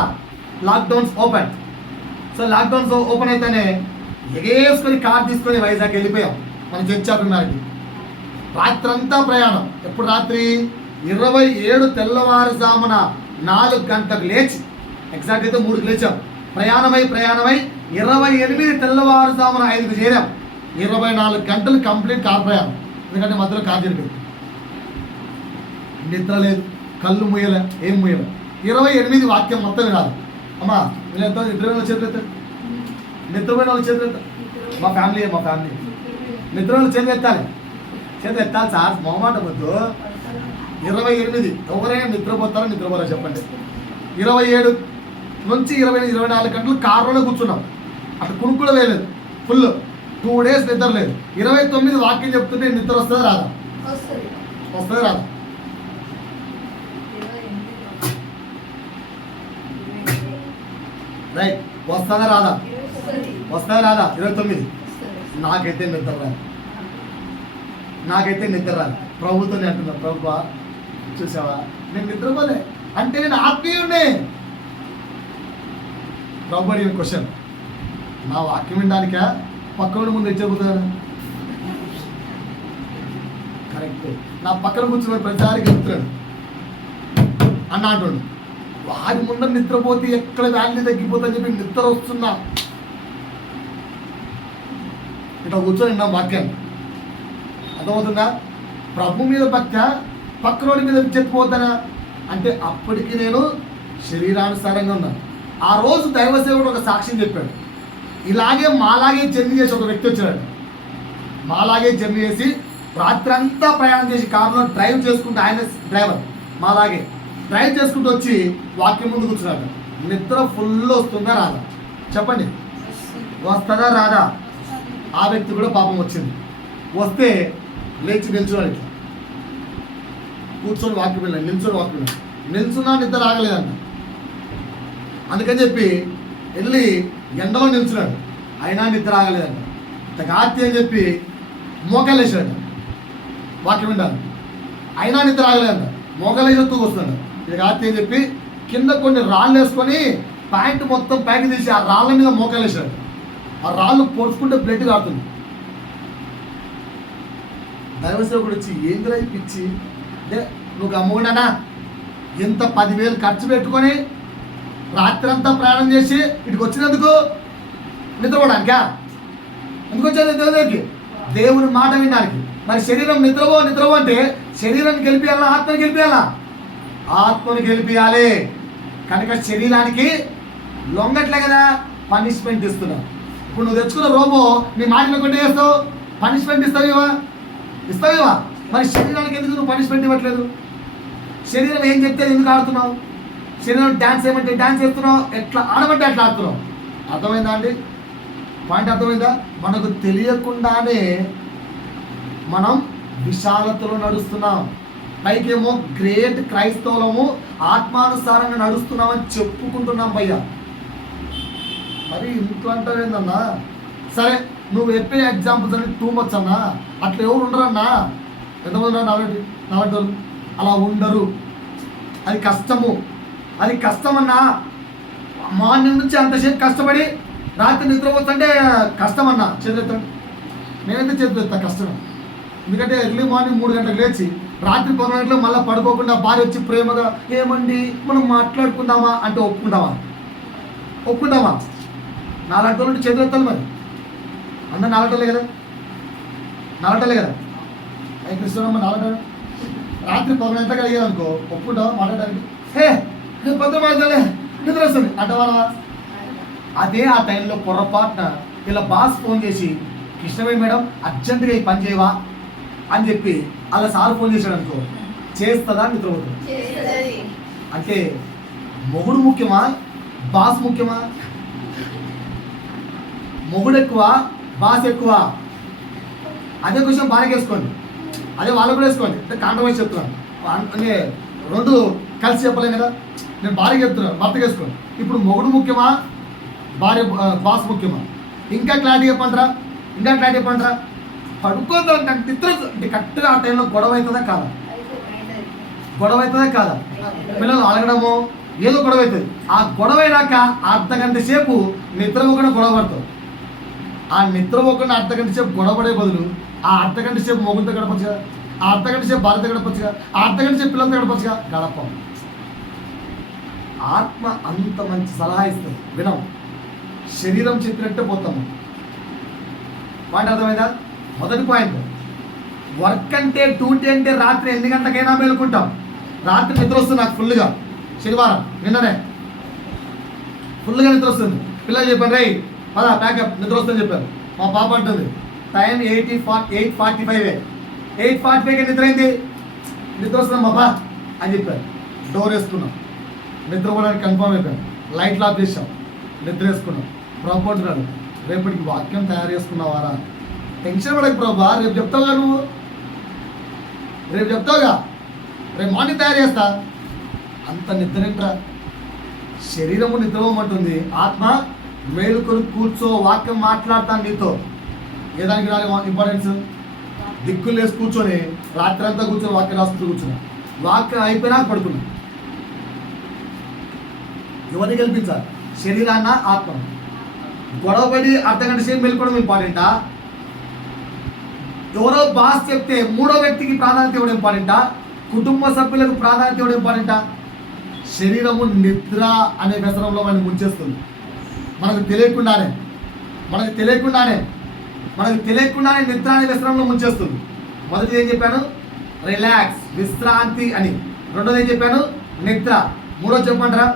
lockdowns open. So lockdowns open అయితేనే ఎగేసుకొని కార్ తీసుకొని వైజాగ్ వెళ్ళిపోయాం మన చర్చ్ ఆఫ్ హ్యుమానిటీ. రాత్రంతా ప్రయాణం. ఎప్పుడు రాత్రి 27 తెల్లవారుజామున 4 గంటలకు లేచి, ఎగ్జాక్ట్ అయితే 3కి లేచాం. ప్రయాణమై 28 తెల్లవారుజామున 5కి చేరాం. 24 గంటలు కంప్లీట్ కార్ ప్రయాణం. ఎందుకంటే మధ్యలో కార్ జరిగింది. నిద్ర లేదు, కళ్ళు మూయలే, ఏం మూయలే. 28 వాక్యం మొత్తం రాదు. అమ్మా వీళ్ళంతా నిద్రపోయిన వాళ్ళు చేతులు ఎత్తారు, నిద్రపోయిన వాళ్ళు చేతులు ఎత్తారు. మా ఫ్యామిలీ నిద్రపోయిన వాళ్ళు చేతులు ఎత్తాలి సార్, మొహమాట వద్దు. 28 ఎవరైనా నిద్రపోతారో చెప్పండి. 27 నుంచి 24 గంటలు కారులోనే కూర్చున్నాం. అటు కునుకు కూడా వేయలేదు, ఫుల్ 2 days నిద్ర లేదు. 29 వాక్యం చెప్తుంటే నిద్ర వస్తుందా రాదా? వస్తుందా రాదా? రైట్, వస్తుందా రాదా? 29 నాకైతే నిద్ర రాదు. ప్రభుత్వం అంటున్నా, ప్రభు చూసావా నేను నిద్రపోలే అంటే నేను ఆత్మీయుడే. ప్రభు అడిగిన క్వశ్చన్, నా వాక్యం వినడానికా పక్కన ముందు ఇచ్చబోతున్నా? కరెక్ట్. నా పక్కన కూర్చున్న ప్రతిసారి చెప్తున్నాడు అన్న అంటుండు. వారి ముందర నిద్రపోతే ఎక్కడ వ్యాల్యూ తగ్గిపోతుందని చెప్పి నిద్ర వస్తున్నా ఇట్లా కూర్చొని నా వాక్యాన్ని అర్థమవుతుందా? ప్రభు మీద భక్త, పక్కనోడి మీద చెప్పిపోతానా అంటే అప్పటికి నేను శరీరానుసారంగా ఉన్నాను. ఆ రోజు దైవ సేవకుడు ఒక సాక్ష్యం చెప్పాడు. ఇలాగే మాలాగే జర్నీ చేసి ఒక వ్యక్తి వచ్చాడు. మాలాగే జర్నీ చేసి రాత్రంతా ప్రయాణం చేసి కారులో డ్రైవ్ చేసుకుంటూ, ఆయన డ్రైవర్ మాలాగే డ్రైవ్ చేసుకుంటూ వచ్చి వాక్యం ముందు కూర్చున్నాడు. నిద్ర ఫుల్ వస్తుందా రాదా? చెప్పండి, వస్తుందా రాదా? ఆ వ్యక్తి కూడా పాపం వచ్చింది. వస్తే లేచి నిల్చున్నాడు, ఇట్లా కూర్చొని వాక్యం వెళ్ళాడు, నిల్చొని వాక్యం వెళ్ళాడు. నిల్చున్నా నిద్ర రాగలేదంట. అందుకని చెప్పి వెళ్ళి ఎండలో నిల్చున్నాడు, అయినా నిద్ర రాగలేదంట. గాతి అని చెప్పి మోకాలు వేసాడు, వాక్యం వింటాను, అయినా నిద్ర రాగలేదంట. మోకాలు వేసి వస్తున్నాడు. ఇది గాతి అని చెప్పి కింద కొన్ని రాళ్ళు వేసుకొని ప్యాంట్ మొత్తం ప్యాంట్ తీసి ఆ రాళ్ళ మీద మోకాలు వేసాడు. ఆ రాళ్ళు పొడుచుకుంటే బ్లడ్ కాడుతుంది. దైవసేవకుడు వచ్చి ఏందిరా ఈ పిచ్చి అంటే, నువ్వు గమ్ముకున్నానా ఎంత 10,000 ఖర్చు పెట్టుకొని రాత్రి అంతా ప్రయాణం చేసి ఇటుకు వచ్చినందుకు నిద్రపోవడానికా? ఎందుకు వచ్చేది దేవుడికి? దేవుని మాట వినడానికి. మరి శరీరం నిద్రపో అంటే శరీరాన్ని గెలిపియాలా, ఆత్మని గెలిపియాలా? ఆత్మని గెలిపియాలి. కనుక శరీరానికి లొంగట్లే కదా పనిష్మెంట్ ఇస్తున్నావు. ఇప్పుడు నువ్వు తెచ్చుకున్న రోబో నీ మాటలు కొట్టి చేస్తావు, పనిష్మెంట్ ఇస్తావేవా? మరి శరీరానికి ఎందుకు నువ్వు పనిష్మెంట్ ఇవ్వట్లేదు? శరీరం ఏం చెప్తే ఎందుకు ఆడుతున్నావు? శరీరం డ్యాన్స్ ఏమంటే డ్యాన్స్ చేస్తున్నావు, ఎట్లా ఆడమంటే అట్లా ఆడుతున్నావు. అర్థమైందా అండి? పాయింట్ అర్థమైందా? మనకు తెలియకుండానే మనం విశాలతలో నడుస్తున్నాం. పైకేమో గ్రేట్ క్రైస్తవులము, ఆత్మానుసారంగా నడుస్తున్నామని చెప్పుకుంటున్నాం భయ్యా. మరి ఇంట్లో అంటావు ఏందన్నా? సరే నువ్వు చెప్పే ఎగ్జాంపుల్స్ అని టూ మచ్ అన్నా. అట్లా ఎవరు ఉండరన్నా? ఎంతమంది ఉన్నారు? నాలుగు అలా ఉండరు. అది కష్టమన్నా. మార్నింగ్ నుంచి అంతసేపు కష్టపడి రాత్రి నిద్రపోతుంటే కష్టమన్నా. చేతులెత్తండి. నేనైతే చేతులెత్తా కష్టం. ఎందుకంటే ఎర్లీ మార్నింగ్ 3 గంటలకు లేచి రాత్రి 10 గంటలకు మళ్ళీ పడుకోకుండా భార్య వచ్చి ప్రేమగా ఏమండి మనం మాట్లాడుకుందామా అంటే ఒప్పుకుంటామా? నాలుగు రోజులు చేతులెత్తాలి. మరి అందరు నాలుగటలే కదా అయి కృష్ణమ్మ నాలుగు రాత్రి 10 గంటలకు అడిగాను అనుకో, ఒప్పుకుంటావా మాట్లాడడానికి? పొద్దున మాట్లాడలే నిద్ర వస్తుంది అంటవారా? అదే ఆ టైంలో పొరపాటున ఇలా బాస్ ఫోన్ చేసి కృష్ణవేణి మేడం అర్జెంటుగా ఈ పని చేయవా అని చెప్పి అలా సార్ ఫోన్ చేశాడు అనుకో, చేస్తుందా? నిద్రపోతుంది. అంటే మొగుడు ముఖ్యమా, బాస్ ముఖ్యమా? మొగుడు ఎక్కువ, బాస్ ఎక్కువ? అదే క్వశ్చన్ భార్యకి వేసుకోండి, అదే వాళ్ళకు కూడా వేసుకోండి. అంటే కాంట్రవర్సీ చెప్తున్నాను అంటే రెండు కలిసి చెప్పలేం కదా. నేను భార్యకి చెప్తున్నాను, భర్తకి వేసుకోండి. ఇప్పుడు మొగుడు ముఖ్యమా, బాస్ ముఖ్యమా? ఇంకా క్లారిటీ చెప్పంటారా? పడుకోదాం నిద్ర అంటే కరెక్ట్గా ఆ టైంలో గొడవ అవుతుందా కాదా? పిల్లలు అలగడమో ఏదో గొడవ అవుతుంది. ఆ గొడవ అయినాక అర్ధగంట సేపు నిద్రపోకుండా గొడవ పడతావు. ఆ నిద్రపోకుండా అర్ధగంట సేపు గొడవపడే బదులు ఆ అర్ధగంట సేపు మొగులతో గడపచ్చు కదా, ఆ అర్ధగంట సేపు భార్యతో గడపచ్చు కదా, ఆ అర్ధగంట సేపు పిల్లలతో గడపచ్చు కదా. గడపం. ఆత్మ అంత మంచి సలహా ఇస్తుంది, వినం. శరీరం చెప్పినట్టే పోతాము. పాయింట్ అర్థమైందా? మొదటి పాయింట్, వర్క్ అంటే డ్యూటీ అంటే రాత్రి 8 గంటలకైనా మేలుకుంటాం. రాత్రి నిద్ర వస్తుంది నాకు ఫుల్గా. శనివారం నిన్ననే ఫుల్గా నిద్ర వస్తుంది. పిల్లలు చెప్పాను రై పదా ప్యాకప్ నిద్ర వస్తుందని చెప్పారు. మా పాప అంటుంది టైం 8:45 8:45కి నిద్ర అయింది, నిద్ర వస్తుంది మా అని చెప్పారు. డోర్ వేసుకున్నాం, నిద్రపోవడానికి కన్ఫర్మ్ అయిపోయాం. లైట్లు ఆఫ్ చేసాం, నిద్ర వేసుకున్నాం. ప్రభు అంటున్నాడు రేపటికి వాక్యం తయారు చేసుకున్నావారా? టెన్షన్ పడకు ప్రభా, రేపు చెప్తావుగా, రేపు మార్నింగ్ తయారు చేస్తా. అంత నిద్రేంట్రా? శరీరము నిద్రపోమంటుంది, ఆత్మ మేలుకొని కూర్చో, వాక్యం మాట్లాడతాను నీతో. ఏ దానికి రాలి ఇంపార్టెన్స్? దిక్కులు వేసి కూర్చొని రాత్రి అంతా కూర్చొని వాక్యం రాస్తూ కూర్చున్నా. వాక్యం అయిపోయినా పడుకున్నా. ఎవరిని గెలిపించాలి? శరీరాన్న, ఆత్మ? గొడవపడి అర్ధగంట సేపు మేలుకోవడం ఇంపార్టెంటా? ఎవరో బాస్ చెప్తే 3వ వ్యక్తికి ప్రాధాన్యత ఇవ్వడం ఇంపార్టెంటా? కుటుంబ సభ్యులకు ప్రాధాన్యత ఇవ్వడం ఇంపార్టెంటా? శరీరము నిద్ర అనే వ్యసనంలో మనం ముంచేస్తుంది. మనకు తెలియకుండానే నిద్ర అనే వ్యసనంలో ముంచేస్తుంది. మొదటిది ఏం చెప్పాను? రిలాక్స్, విశ్రాంతి అని. రెండోది ఏం చెప్పాను? నిద్ర. మూడోది చెప్పమంటారా?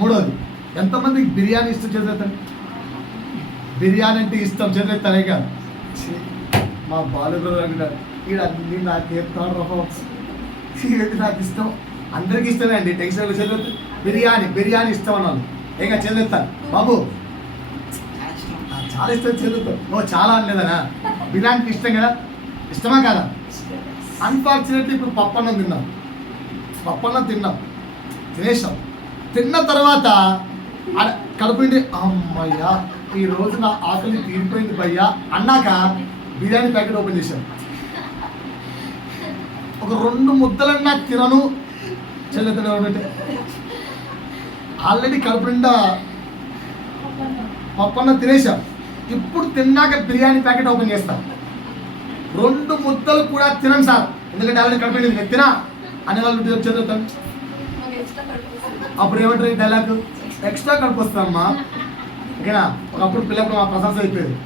మూడోది ఎంతమందికి బిర్యానీ ఇష్టం చేసేస్తాను? బిర్యానీ అంటే ఇష్టం చేసేస్తానే కాదు. మా బాలుగారు అంటారు ఈడు అన్ని నాకు చెప్తాను నాకు ఇష్టం. అందరికీ ఇష్టమే అండి. టెన్షన్ చదివేస్తాను బిర్యానీ ఇష్టం అన్నాను. ఏక చదివేస్తాను బాబు చాలా ఇష్టం చదువుతావు నువ్వు చాలా అనలేదనా బిర్యానీకి ఇష్టం కదా ఇష్టమా కదా అన్ఫార్చునేట్లీ ఇప్పుడు పప్పన్నం తిన్నాం తినేసాం తిన్న తర్వాత కడుపుండి అమ్మయ్యా ఈ రోజు నా ఆకలి తీరిపోయింది భయ్యా అన్నాక బిర్యానీ ప్యాకెట్ ఓపెన్ చేశాను ఒక 2 ముద్దలన్నా తినను చెల్లెతనే ఆల్రెడీ కడుపు నిండా పప్పన్న తినేసాం ఇప్పుడు తిన్నాక బిర్యానీ ప్యాకెట్ ఓపెన్ చేస్తాం 2 ముద్దలు కూడా తినండి సార్ ఎందుకంటే ఆల్రెడీ కడుపు నిండి తినా అనే వాళ్ళు చదువుతాను అప్పుడు ఏమంటారు ఈ డైలాగ్ ఎక్స్ట్రా కడుపు వస్తామమ్మా ఓకేనా ఒకప్పుడు పిల్లప్పుడు మా ప్రశంస అయిపోయేది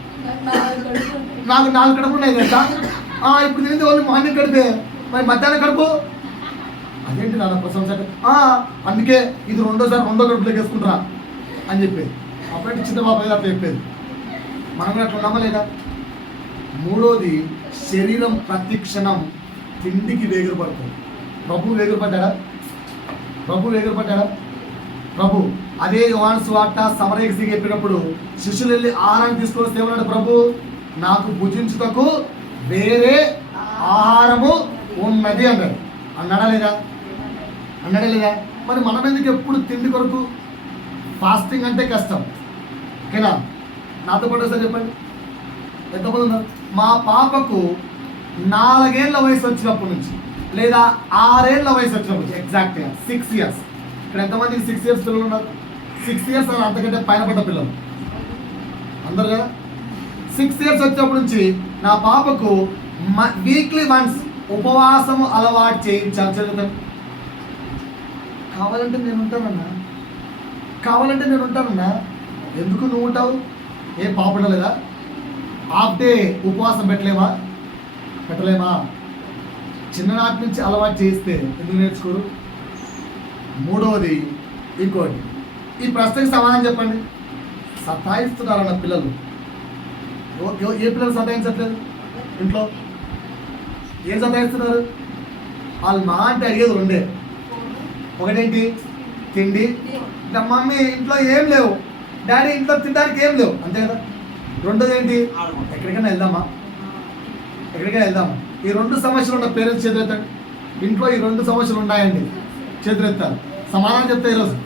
నాకు 4 కడుపులు ఉన్నాయి కదా ఇప్పుడు తినేది వాళ్ళు మార్నింగ్ కడిపే మరి మధ్యాహ్నం కడుపు అదేంటి నాన్న ప్రశంస అందుకే ఇది రెండో కడుపులోకి వేసుకుంటారా అని చెప్పేది అప్పుడంటే చిన్న బాబు అట్లా చెప్పేది మనం కూడా అట్లా ఉన్నామా లేదా మూడోది శరీరం ప్రతి క్షణం తిండికి వేగురపడుతుంది ప్రభు వేగురపడ్డా ప్రభు అదే యోహాను సువార్త సమరయకి చెప్పినప్పుడు శిష్యులు వెళ్ళి ఆహారాన్ని తీసుకొని వస్తే ఏమన్నాడు ప్రభు నాకు భుజించుటకు వేరే ఆహారము ఉన్నది అన్నాడు అన్నాడా లేదా మరి మనం ఎందుకు ఎప్పుడు తిండి కొరకు ఫాస్టింగ్ అంటే కష్టం ఓకేనా నాతో పాటు సార్ చెప్పండి ఎంతమంది ఉన్నారు మా పాపకు 4 ఏళ్ల వయసు వచ్చినప్పటి నుంచి లేదా 6 ఏళ్ల వయసు వచ్చినప్పుడు ఎగ్జాక్ట్గా 6 ఇయర్స్ ఇక్కడ ఎంతమందికి 6 ఇయర్స్ పిల్లలు ఉన్నారు 6 ఇయర్స్ అని అంతకంటే పైన పడ్డ పిల్లలు అందరు కదా 6 ఇయర్స్ వచ్చినప్పటి నుంచి నా పాపకు వీక్లీ వన్స్ ఉపవాసము అలవాటు చేయించాను చదువుతాను కావాలంటే నేను ఉంటానన్నా ఎందుకు నువ్వు ఉంటావు ఏం పాపడం లేదా హాఫ్ డే ఉపవాసం పెట్టలేమా చిన్ననాటి నుంచి అలవాటు చేస్తే ఎందుకు నేర్చుకోరు మూడవది ఇంకోటి ఈ ప్రశ్నకి సమాధానం చెప్పండి సతాయిస్తున్నారన్న పిల్లలు ఏ పిల్లలు సతాయించట్లేదు ఇంట్లో ఏం సతాయిస్తున్నారు వాళ్ళు మా అంటే అడిగేది 2 ఒకటేంటి తిండి మమ్మీ ఇంట్లో ఏం లేవు డాడీ ఇంట్లో తినడానికి ఏం లేవు అంతే కదా రెండోది ఏంటి ఎక్కడికైనా వెళ్దామా ఈ 2 సమస్యలు ఉన్న పేరెంట్స్ చేతులెత్తండి ఇంట్లో ఈ 2 సమస్యలు ఉన్నాయండి చేతులెత్తారు సమాధానం చెప్తా ఈరోజు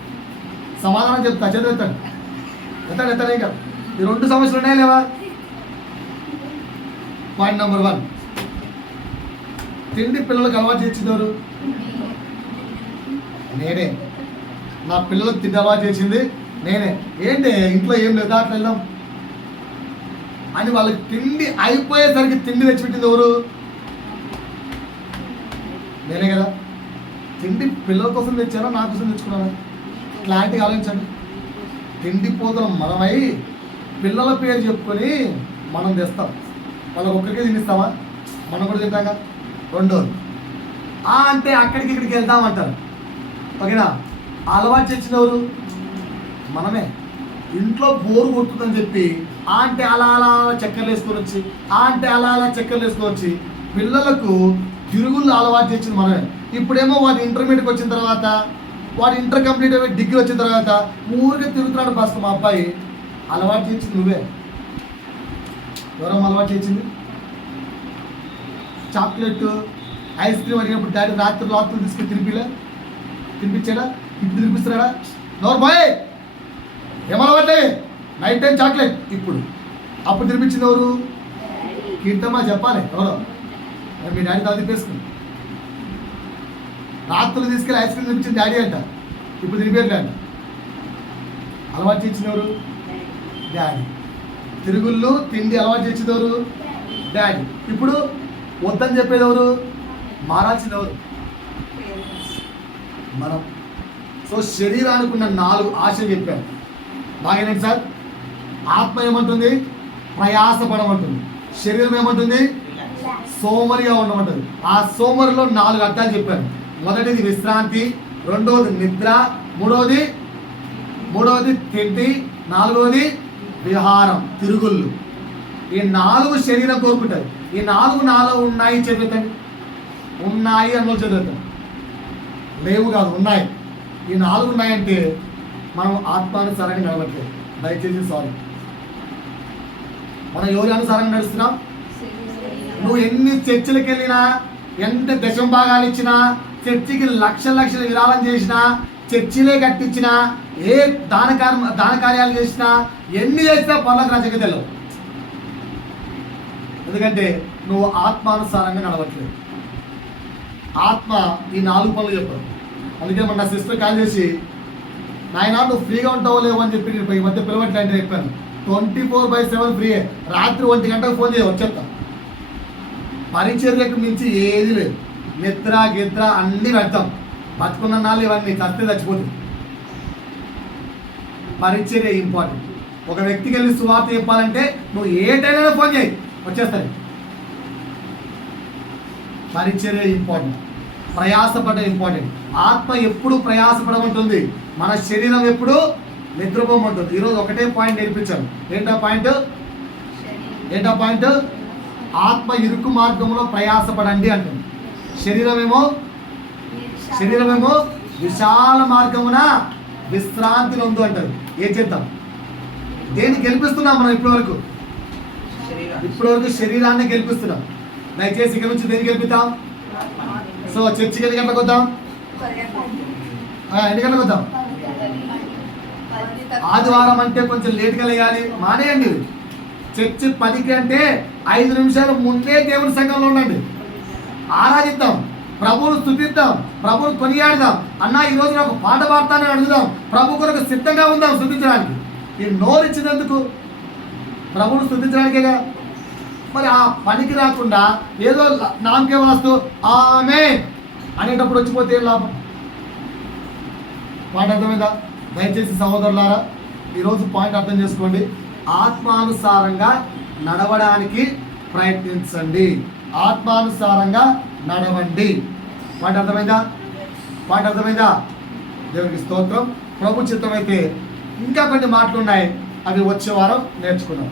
చేతులెత్తండి ఎత్తాడు ఇంకా ఈ 2 సమస్యలు ఉన్నాయా లేవా పాయింట్ నెంబర్ 1 తిండి పిల్లలకు అలవాటు చేసిందెవరు నేనే నా పిల్లలకు తిండి అలవాటు చేసింది నేనే ఏంటి ఇంట్లో ఏం లేదు అట్లా వెళ్దాం అని వాళ్ళకి తిండి అయిపోయేసరికి తిండి తెచ్చిపెట్టింది ఎవరు నేనే కదా తిండి పిల్లల కోసం తెచ్చానా నా కోసం తెచ్చుకున్నానా క్లారిటీగా ఆలోచించండి తిండి పోతున్నాం మనమై పిల్లల పేరు చెప్పుకొని మనం తెస్తాం వాళ్ళకి ఒక్కరికే తినిస్తామా మనం కూడా తింటాగా రెండోది అంటే అక్కడికి ఇక్కడికి వెళ్తామంటారు ఓకేనా అలవాటు చేసిన ఎవరు మనమే ఇంట్లో బోరు కొడుతుందని చెప్పి అంటే అలా చక్కెరలు వేసుకొని వచ్చి పిల్లలకు తిరుగుళ్ళు అలవాటు చేసింది మనమే ఇప్పుడేమో వాడు ఇంటర్మీడియట్కి వచ్చిన తర్వాత వాడు ఇంటర్ కంప్లీట్ అయ్యి డిగ్రీ వచ్చిన తర్వాత ఊరికే తిరుగుతున్నాడు బస్ మా అబ్బాయి అలవాటు చేసింది నువ్వే ఎవరమ్మా అలవాటు చేసింది చాక్లెట్ ఐస్ క్రీమ్ అడిగినప్పుడు డాడీ రాత్రులు తీసుకుని తినిపించాడా ఇప్పుడు తినిపిస్తున్నాడా నోరు బాయ్ ఏమలవాట్లే నైట్ టైం చాక్లెట్ అప్పుడు తినిపించింది ఎవరు కీర్తమ్మా చెప్పాలి ఎవరో మీ డాడీ తాను తిప్పేసుకుని రాత్రులు తీసుకెళ్ళి ఐస్ క్రీమ్ తినిపించింది డాడీ అంట ఇప్పుడు తినిపించలేంట అలవాటు చేసింది ఎవరు డాడీ తిరుగుళ్ళు తిండి అలవాటు చేసింది ఎవరు డాడీ ఇప్పుడు వద్దని చెప్పేది ఎవరు మారాల్సింది ఎవరు మనం సో శరీరానికి ఉన్న 4 ఆశలు చెప్పాను బాగానేంటి సార్ ఆత్మ ఏమంటుంది ప్రయాసపడమంటుంది శరీరం ఏమంటుంది సోమరిగా ఉండమంటుంది ఆ సోమరిలో 4 అర్థాలు చెప్పాను మొదటిది విశ్రాంతి రెండవది నిద్ర మూడవది తిండి 4వది విహారం తిరుగుళ్ళు ఈ 4 శరీరం కోరుకుంటుంది ఈ 4 నాలో ఉన్నాయి చదువుతాయి ఉన్నాయి అన్న చదువుతాం లేవు కాదు ఉన్నాయి ఈ 4 ఉన్నాయంటే మనం ఆత్మానుసారంగా నడవట్లేదు దయచేసి సారీ మనం ఎవరి అనుసారంగా నడుస్తున్నాం? నువ్వు ఎన్ని చర్చిలకు వెళ్ళినా, ఎంత దశం భాగాలు ఇచ్చినా, చర్చికి లక్షల విరాళం చేసినా, చర్చిలే కట్టించినా, ఏ దాన కార్యాలు చేసినా, ఎన్ని చేసినా పనులకు రాజకీయ తెలవు. ఎందుకంటే నువ్వు ఆత్మానుసారంగా నడవట్లేదు. ఆత్మ ఈ 4 పనులు చెప్పారు. అందుకే మన సిస్టర్ కాల్ చేసి, నాయన నువ్వు ఫ్రీగా ఉంటావో లేవు అని చెప్పి నేను ఈ మధ్య పిలవట్లే చెప్పాను. 24/7 ఫ్రీయే. రాత్రి 1 గంటకు ఫోన్ చేయ వచ్చేస్తా. పరిచర్యకు మించి ఏది లేదు. నిద్ర గిద్ర అన్నీ పెడతాం. బతుకున్న నాళ్ళు ఇవన్నీ చస్తే చచ్చిపోతుంది. పరిచర్య ఇంపార్టెంట్. ఒక వ్యక్తికి వెళ్ళి సువార్త చెప్పాలంటే నువ్వు ఏ టైంలో ఫోన్ చేయి, వచ్చేస్తుంది. పరిచర్య ఇంపార్టెంట్. ప్రయాసపడడం ఇంపార్టెంట్. ఆత్మ ఎప్పుడు ప్రయాసపడమంటుంది, మన శరీరం ఎప్పుడు నిద్రపోమంటుంది. ఈరోజు ఒకటే పాయింట్ నేర్పించాను. ఏంటా పాయింట్? ఆత్మ ఇరుకు మార్గంలో ప్రయాసపడండి అంటుంది. శరీరమేమో విశాల మార్గమున విశ్రాంతి నొందు అంటారు. ఏం చేద్దాం? దేన్ని గెలిపిస్తున్నాం మనం ఇప్పటివరకు శరీరాన్ని గెలిపిస్తున్నాం. దయచేసి ఇక్కడ నుంచి దేన్ని గెలిపిద్దాం? సో చర్చికి ఎన్ని గంటలకు వద్దాం? ఎన్ని గంటలకు వద్దాం? ఆదివారం అంటే కొంచెం లేట్గా లేయాలి, మానేయండి. చర్చి 10కి అంటే 5 నిమిషాలు ముందే దేవుని సంఘంలో ఉండండి. ఆరాధిద్దాం, ప్రభువును స్తుతిద్దాం, ప్రభువును కొనియాడదాం. అన్న ఈరోజు నాకు పాట పాడతానని అడుగుదాం. ప్రభు కొరకు సిద్ధంగా ఉందాం స్తుతించడానికి. ఈ నోరు ఇచ్చినందుకు ప్రభువును స్తుతించడానికేగా. మరి ఆ పనికి రాకుండా ఏదో నామకే వస్తూ ఆమేన్ అనేటప్పుడు వచ్చిపోతే ఏం లాభం? పాయింట్ అర్థమైందా? దయచేసి సహోదరులారా ఈరోజు పాయింట్ అర్థం చేసుకోండి. ఆత్మానుసారంగా నడవడానికి ప్రయత్నించండి. ఆత్మానుసారంగా నడవండి. పాయింట్ అర్థమైందా? దేవునికి స్తోత్రం. ప్రభు చిత్తమైతే ఇంకా కొన్ని మాటలు ఉన్నాయి, అవి వచ్చే వారం నేర్చుకుందాం.